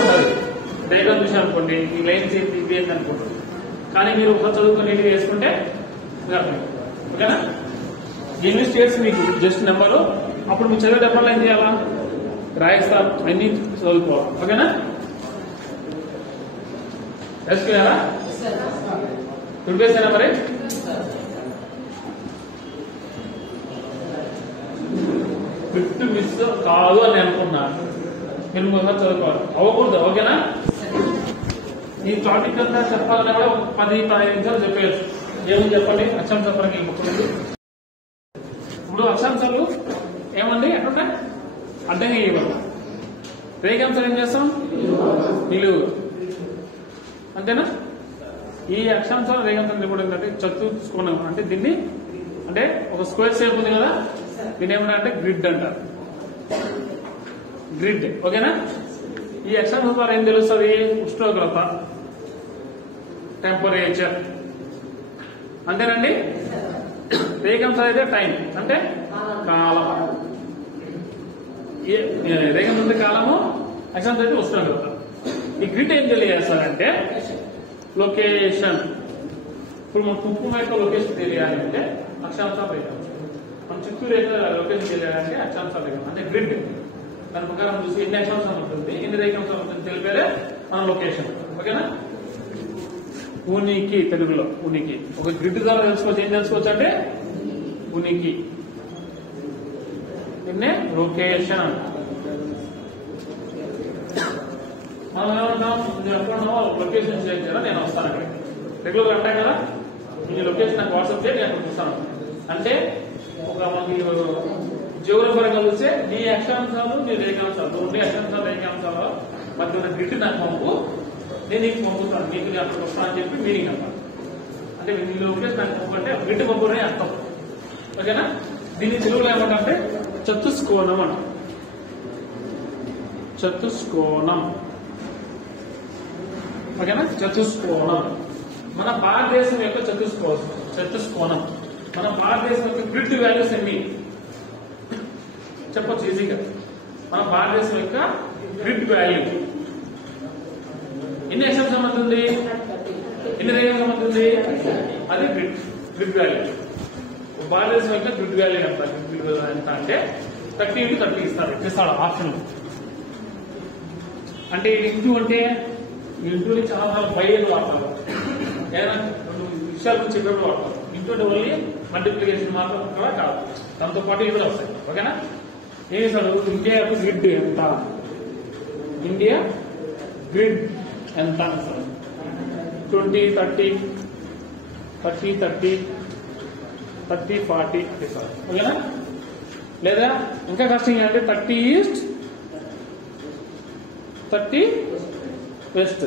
ఉండాలి. డైగ్రామ్ చూసి అనుకోండి ఈ లైన్స్ ఏంటి ఇది ఏంటి అనుకుంటారు, కానీ మీరు ఒక చదువుకొని నీట్గా వేసుకుంటే ఓకేనా. ఎన్ని స్టేట్స్ మీకు జస్ట్ నెంబరు, అప్పుడు మీరు చదివేటప్పుడు ఏం చేయాలా రాయిస్తా అన్ని చదువుకోవాలి. ఓకేనా వేసుకున్నారా? ప్రిపేర్ మరి ఫిఫ్త్ మిస్ కాదు అని అనుకున్నాను. మీరు ముందుగా చదువుకోవాలి, అవ్వకూడదు. ఓకేనా ఈ టాపిక్ అంతా చెప్పాలన్నా కూడా 10-15 నిమిషాలు చెప్పేయచ్చు. ఏమని చెప్పండి? అక్షాంశాలు పరంగా ఇంకొకటి. ఇప్పుడు అక్షాంశాలు ఏమండి ఎట్లుంటాయి అర్థంగా ఇవ్వాలి. రేఖాంశాలు ఏం చేస్తాం? నిలువు. అంతేనా? ఈ అక్షాంశాలు రేఖాంశాలు కూడా ఏంటంటే చతుష్కోణం అంటే దీన్ని అంటే ఒక స్క్వేర్ షేప్ ఉంది కదా, దీని ఏమంటే గ్రిడ్ అంటారు. గ్రిడ్. ఓకేనా ఈ అక్షాంశం ద్వారా ఏం తెలుస్తుంది? ఉష్ణోగ్రత, టెంపరేచర్. అంతేనండి. రేఖాంశాలు అయితే టైం అంటే కాలం. రేఖాంశం అంటే కాలము, అక్షాంశం అయితే ఉష్ణోగ్రత. ఈ గ్రిడ్ ఏం తెలియజేస్తారంటే లొకేషన్. ఇప్పుడు మన కుంకుమ యొక్క లొకేషన్ తెలియాలంటే అక్షాంశాలు రేఖాంశం, మన చిత్తూరు యొక్క లొకేషన్ తెలియాలంటే అక్షాంశాలు రేఖాంశం అంటే గ్రిడ్. దాని ప్రకారం చూసి ఎన్ని అక్షాంశాలు ఉంటుంది, ఎన్ని రేఖాంశాలు ఉంటుంది తెలిపేదే మన లొకేషన్. ఓకేనా ఉనికి, తెలుగులో ఉనికి. ఒక గ్రిడ్ ద్వారా తెలుసుకోవచ్చు. ఏం తెలుసుకోవచ్చు అంటే ఉనికి. దీన్నే లొకేషన్ అంట. మనం ఏమంటాం? ఎప్పుడన్నా లొకేషన్ షేర్ చేయాలా, నేను వస్తాను అక్కడ రెగ్యులర్గా అంటాం కదా, ఈ లొకేషన్ నాకు వాట్సాప్ చేసి నేను చూస్తాను అంటే ఒక మనకి జియోగ్రఫర్ కలిస్తే నీ అక్షాంశాలు నీ రేఖాంశాలు ఉండే అక్షాంశాలు రేఖాంశాల మధ్య ఉన్న గ్రిడ్ నాకు పంపు, నేను నీకు పంపుతాను, నీకు అక్కడికి వస్తాను అని చెప్పి మీనింగ్ అన్నమాట. అంటే నీ లొకేషన్ నాకు పంపంటే గ్రిడ్ పంపునే అర్థం. ఓకేనా దీన్ని తెలుగులో ఏమంటే చతుష్కోణం అంట. చతుష్కోణం ఓకేనా. చతుష్కోణం మన భారతదేశం యొక్క చతుష్కోణం మన భారతదేశం యొక్క గ్రిడ్ వాల్యూస్ ఎన్ని చెప్పొచ్చు ఈజీగా. మన భారతదేశం యొక్క గ్రిడ్ వాల్యూ ఎన్ని ఎక్స్ఎం సంబంధం ఉంది, ఎన్ని రేఖల సంబంధం ఉంది, అది గ్రిడ్ వాల్యూ. భారతదేశం యొక్క గ్రిడ్ వాల్యూ ఎంత అంటే 30 into 30 ఇస్తాడు ఆప్షన్. అంటే ఇంటూ అంటే ఇంటూని చాలా భయం వాడతారు, ఏదైనా రెండు విషయాల గురించి చెప్పేప్పుడు వాడతారు. ఇంటూ అంటే ఓన్లీ మల్టిప్లికేషన్ మాత్రం కూడా కాదు, దాంతో పాటు ఇవి కూడా వస్తాయి. ఓకేనా. ఏం చేస్తాడు, ఇండియా గ్రిడ్ ఎంత, ఇండియా గ్రిడ్ ఎంత సార్ 20, 30, 30, 30, 30, 40 సార్. ఓకేనా. లేదా ఇంకా కష్టం ఏంటంటే 30 east 30 west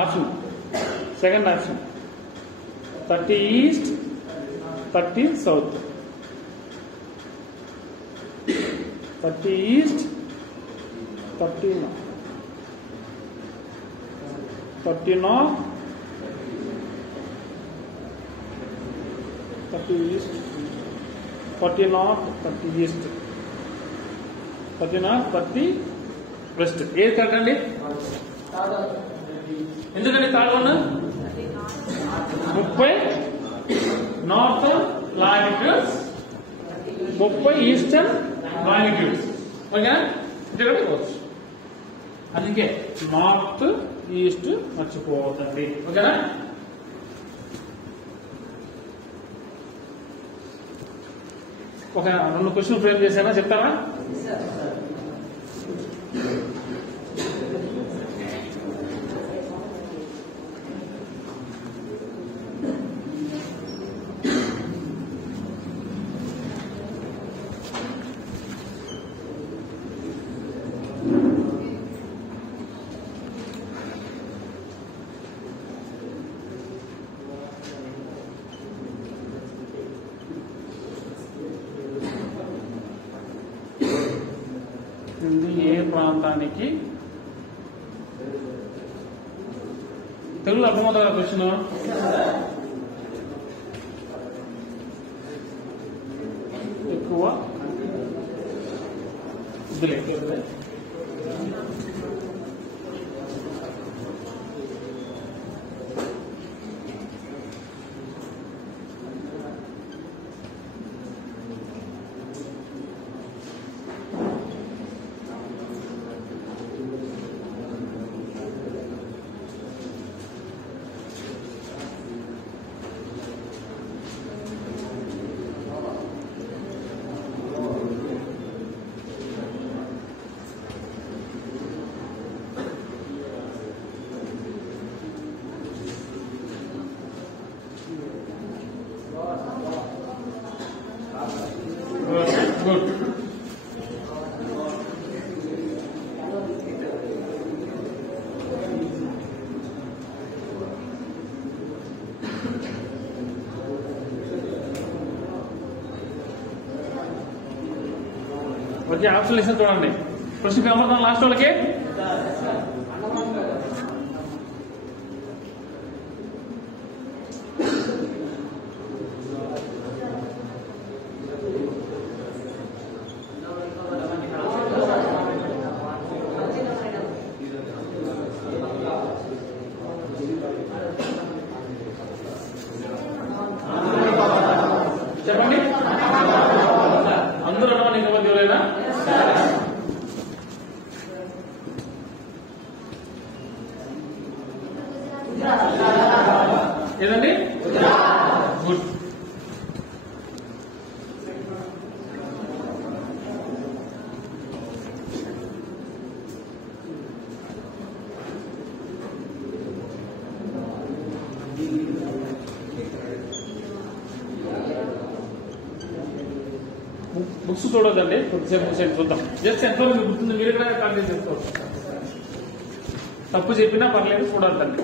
option, second option 30 east 30 south, 30 east 30 north, 30 north 30 east 40 north 30 east 30 north 30 west. ఏది కరెక్ట్ అండి? ఎందుకండి third one 30 north longitudes 30 eastern longitudes. Okay ఇవ్వచ్చు. అందుకే నార్త్ ఈస్ట్ మర్చిపోవద్దండి. ఓకేనా. ఒక 2 క్వశ్చన్ ఫ్రేమ్ చేశానా చెప్తారా? ఏ ప్రాంతానికి తెలుగులో అర్థమవుతుందా క్వశ్చన్? ఎక్కువ గుడ్. వచ్చే ఆప్షన్ ఇస్తాను చూడండి. ప్రశ్న కనబడతాం లాస్ట్ వాళ్ళకి. చెప్పండి. అందరూ అడగండి. ఇంకా మధ్య లేదా ఏదండి? గుడ్. బుక్స్ చూడొద్దండి, కొద్దిసేపు చూద్దాం. జస్ట్ ఎంతో మీకు గుర్తుంది, మీరు కూడా ప్రాక్టీస్ చేసుకోవచ్చు. తప్పు చెప్పినా పర్లేదు, చూడొద్దండి.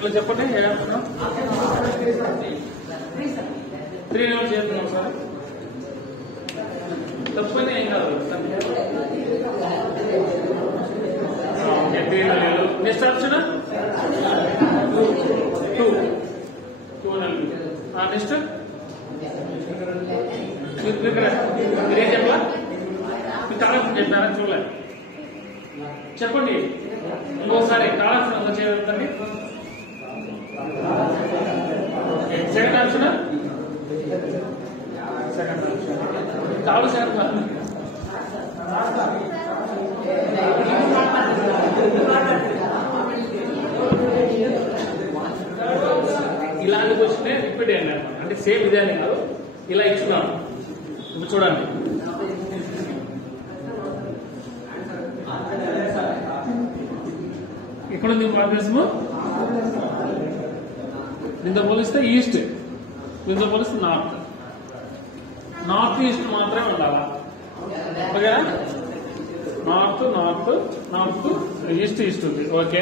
సెకండ్లో చెప్పండి. 3 నిమిషాలు చేస్తున్నాం సార్. తప్పని ఏం కాదు. నెక్స్ట్ ఆప్షన్ 2 నెక్స్ట్ మీరేం చెప్పలా? మీరు కాలాప్షన్ చెప్పినారా? చూడలేదు. చెప్పండి ఇంకోసారి కాలాప్షన్ అంతా చేయగలుగుతండి. సెకండ్ ఆప్షన్ కాదు సెకండ్ ఇలాంటి క్వశ్చన్ రిపీట్ అయ్యండి అనమాట. అంటే సేమ్ ఇదే అని కాదు, ఇలా ఇచ్చున్నాను. ఇప్పుడు చూడండి, ఇక్కడ ఉంది భారతదేశము. దీంతో పోలిస్తే ఈస్ట్, దీంతో పోలిస్తే నార్త్. నార్త్ ఈస్ట్ మాత్రమే ఉండాలా? ఓకేనా? North north north, east east ఉంది. ఓకే,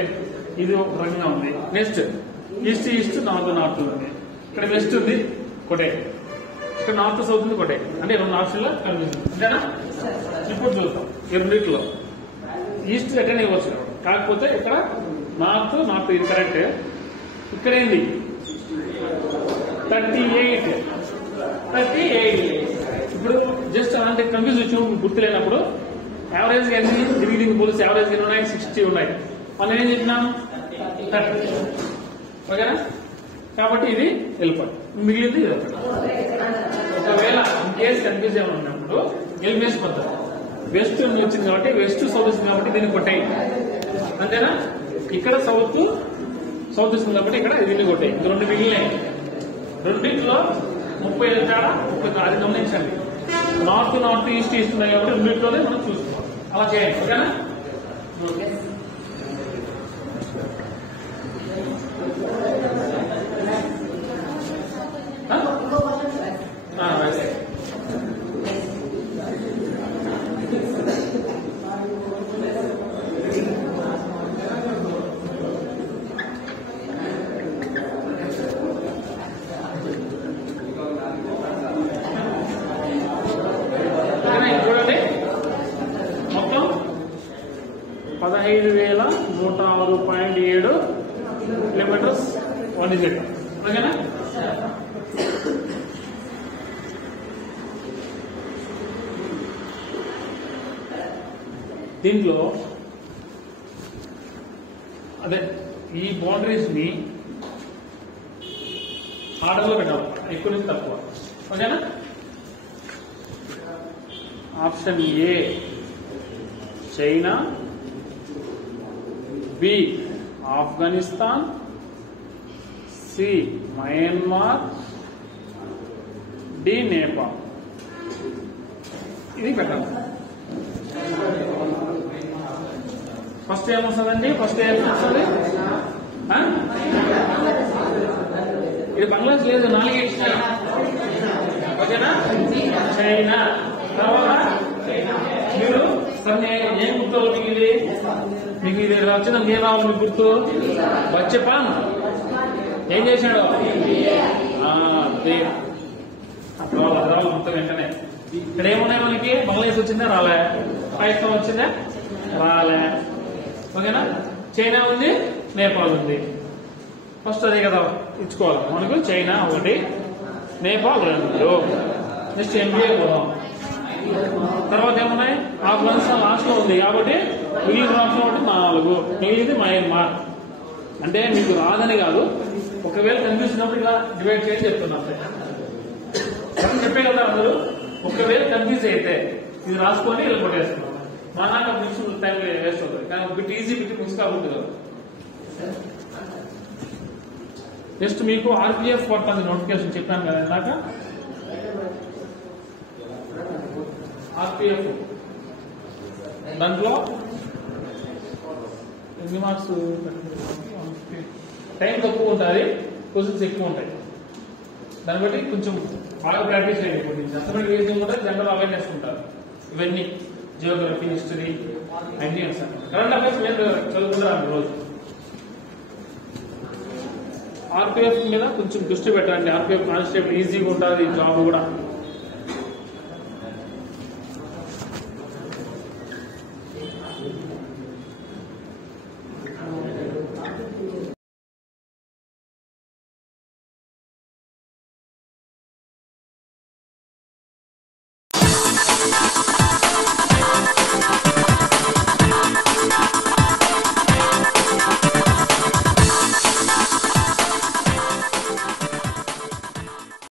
ఇది ఒక రకంగా ఉంది. Next east east, north north ఉంది. ఇక్కడ వెస్ట్ ఉంది కొటే, ఇక్కడ నార్త్ సౌత్ ఉంది కొటే. అంటే 2 ఆప్షన్లో కనిపిస్తుంది. అంతేనా? ఇప్పుడు చూద్దాం ఈ రెండింటిలో ఈస్ట్ రిటర్న్ ఇవ్వచ్చు, కాకపోతే ఇక్కడ నార్త్ నార్త్ ఇది కరెక్ట్. ఇక్కడ ఏంది 38. ఇప్పుడు జస్ట్ అలాంటి కన్ఫ్యూజ్ వచ్చి గుర్తు లేనప్పుడు యావరేజ్ ఎన్ని దీనికి పోలీసు యావరేజ్ ఎన్ని ఉన్నాయి? 60 ఉన్నాయి. మనం ఏం చెప్పినాం 30. ఓకేనా? కాబట్టి ఇది వెళ్ళిపోయి మిగిలింది ఇది ఒకటి. ఒకవేళ కేసు కన్ఫ్యూజ్ ఏమైనా ఉన్నప్పుడు ఎలిమినేషన్ పద్ధతి వెస్ట్ వచ్చింది కాబట్టి వెస్ట్ సౌత్ వస్తుంది కాబట్టి దీన్ని కొట్టాయి. అంతేనా? ఇక్కడ సౌత్ సౌత్ వస్తుంది కాబట్టి ఇక్కడ దీన్ని కొట్టాయి. 2 మిగిలినాయి. రెండింటిలో 30 తేడా 30. అది గమనించండి. నార్త్ నార్త్ ఈస్ట్ ఈస్ట్ ఉన్నాయి కాబట్టి రెండింటిలోనే మనం చూసుకోవాలి. అలా చేయండి. ఓకేనా? చూడండి, మొత్తం 15,106.7 కిలోమీటర్స్ 1 is it. ఓకేనా? దీంట్లో అదే ఈ బౌండరీస్ ని ఆర్డర్లో పెట్టాలి, ఎక్కువ నుంచి తక్కువ. ఓకేనా? Option A China, B Afghanistan, C Myanmar, D Nepal. ఇది పెట్టాలి. ఫస్ట్ ఏమొస్తుందండి? ఫస్ట్ ఏమొస్తుంది? ఇది బంగ్లాదేశ్ లేదు, 4 ఇచ్చినాయి. ఓకేనా? చైనా. తర్వాత మీరు ఏం గుర్తు మీకు ఇది? మీకు ఇది వచ్చిన ఏం రావాలి మీకు గుర్తు? బచ్చపాన్ ఏం చేశాడు? రావాలి మొత్తం వెంటనే. ఇక్కడ ఏమున్నాయి మనకి? బంగ్లాదేశ్ వచ్చిందా? రాలే. పాకిస్తాన్ వచ్చిందా? రాలే. ఓకేనా? చైనా ఉంది, నేపాల్ ఉంది. ఫస్ట్ అదే కదా ఇచ్చుకోవాలి మనకు. చైనా 1, నేపాల్ 2. నెక్స్ట్ ఎంబీఏ పోదాం. తర్వాత ఏమున్నాయి? ఆఫ్ఘనిస్తాన్ లాస్ట్ లో ఉంది కాబట్టి మిగిలిన రాష్ట్రం ఒకటి 4. మిగిలింది మయన్మార్. అంటే మీకు రాదని కాదు, ఒకవేళ కన్ఫ్యూజ్ ఉన్నప్పుడు ఇలా డివైడ్ చేసి చెప్తున్నా. చెప్పే కదా అందరూ. ఒకవేళ కన్ఫ్యూజ్ అయితే ఇది రాసుకొని ఇలా కొట్టేస్తున్నాం. మా నాన్న మిక్స్ టైం వేస్ట్ అవుతుంది, కానీ బిట్ ఈజీ బిట్ మిక్స్ కాబట్టి కదా. నెక్స్ట్ మీకు ఆర్పిఎఫ్ పడుతుంది నోటిఫికేషన్ చెప్పాను కదా ఇందాక. ఆర్పిఎఫ్ దాంట్లో ఎన్ని మార్క్స్? టైం తక్కువ ఉంటుంది, క్వశ్చన్స్ ఎక్కువ ఉంటాయి. దాన్ని బట్టి కొంచెం బాగా ప్రాక్టీస్ చేయండి. అసలు ఏది ఉంటుంది? జనరల్ అవేర్నెస్ ఉంటారు. ఇవన్నీ జియోగ్రఫీ, హిస్టరీ అన్ని కరెంట్ అఫైర్స్ మేము చదువుకుంటాం రోజు. ఆర్పిఎఫ్ మీద కొంచెం దృష్టి పెట్టండి. ఆర్పిఎఫ్ కానిస్టేబుల్ ఈజీగా ఉంటుంది జాబ్ కూడా.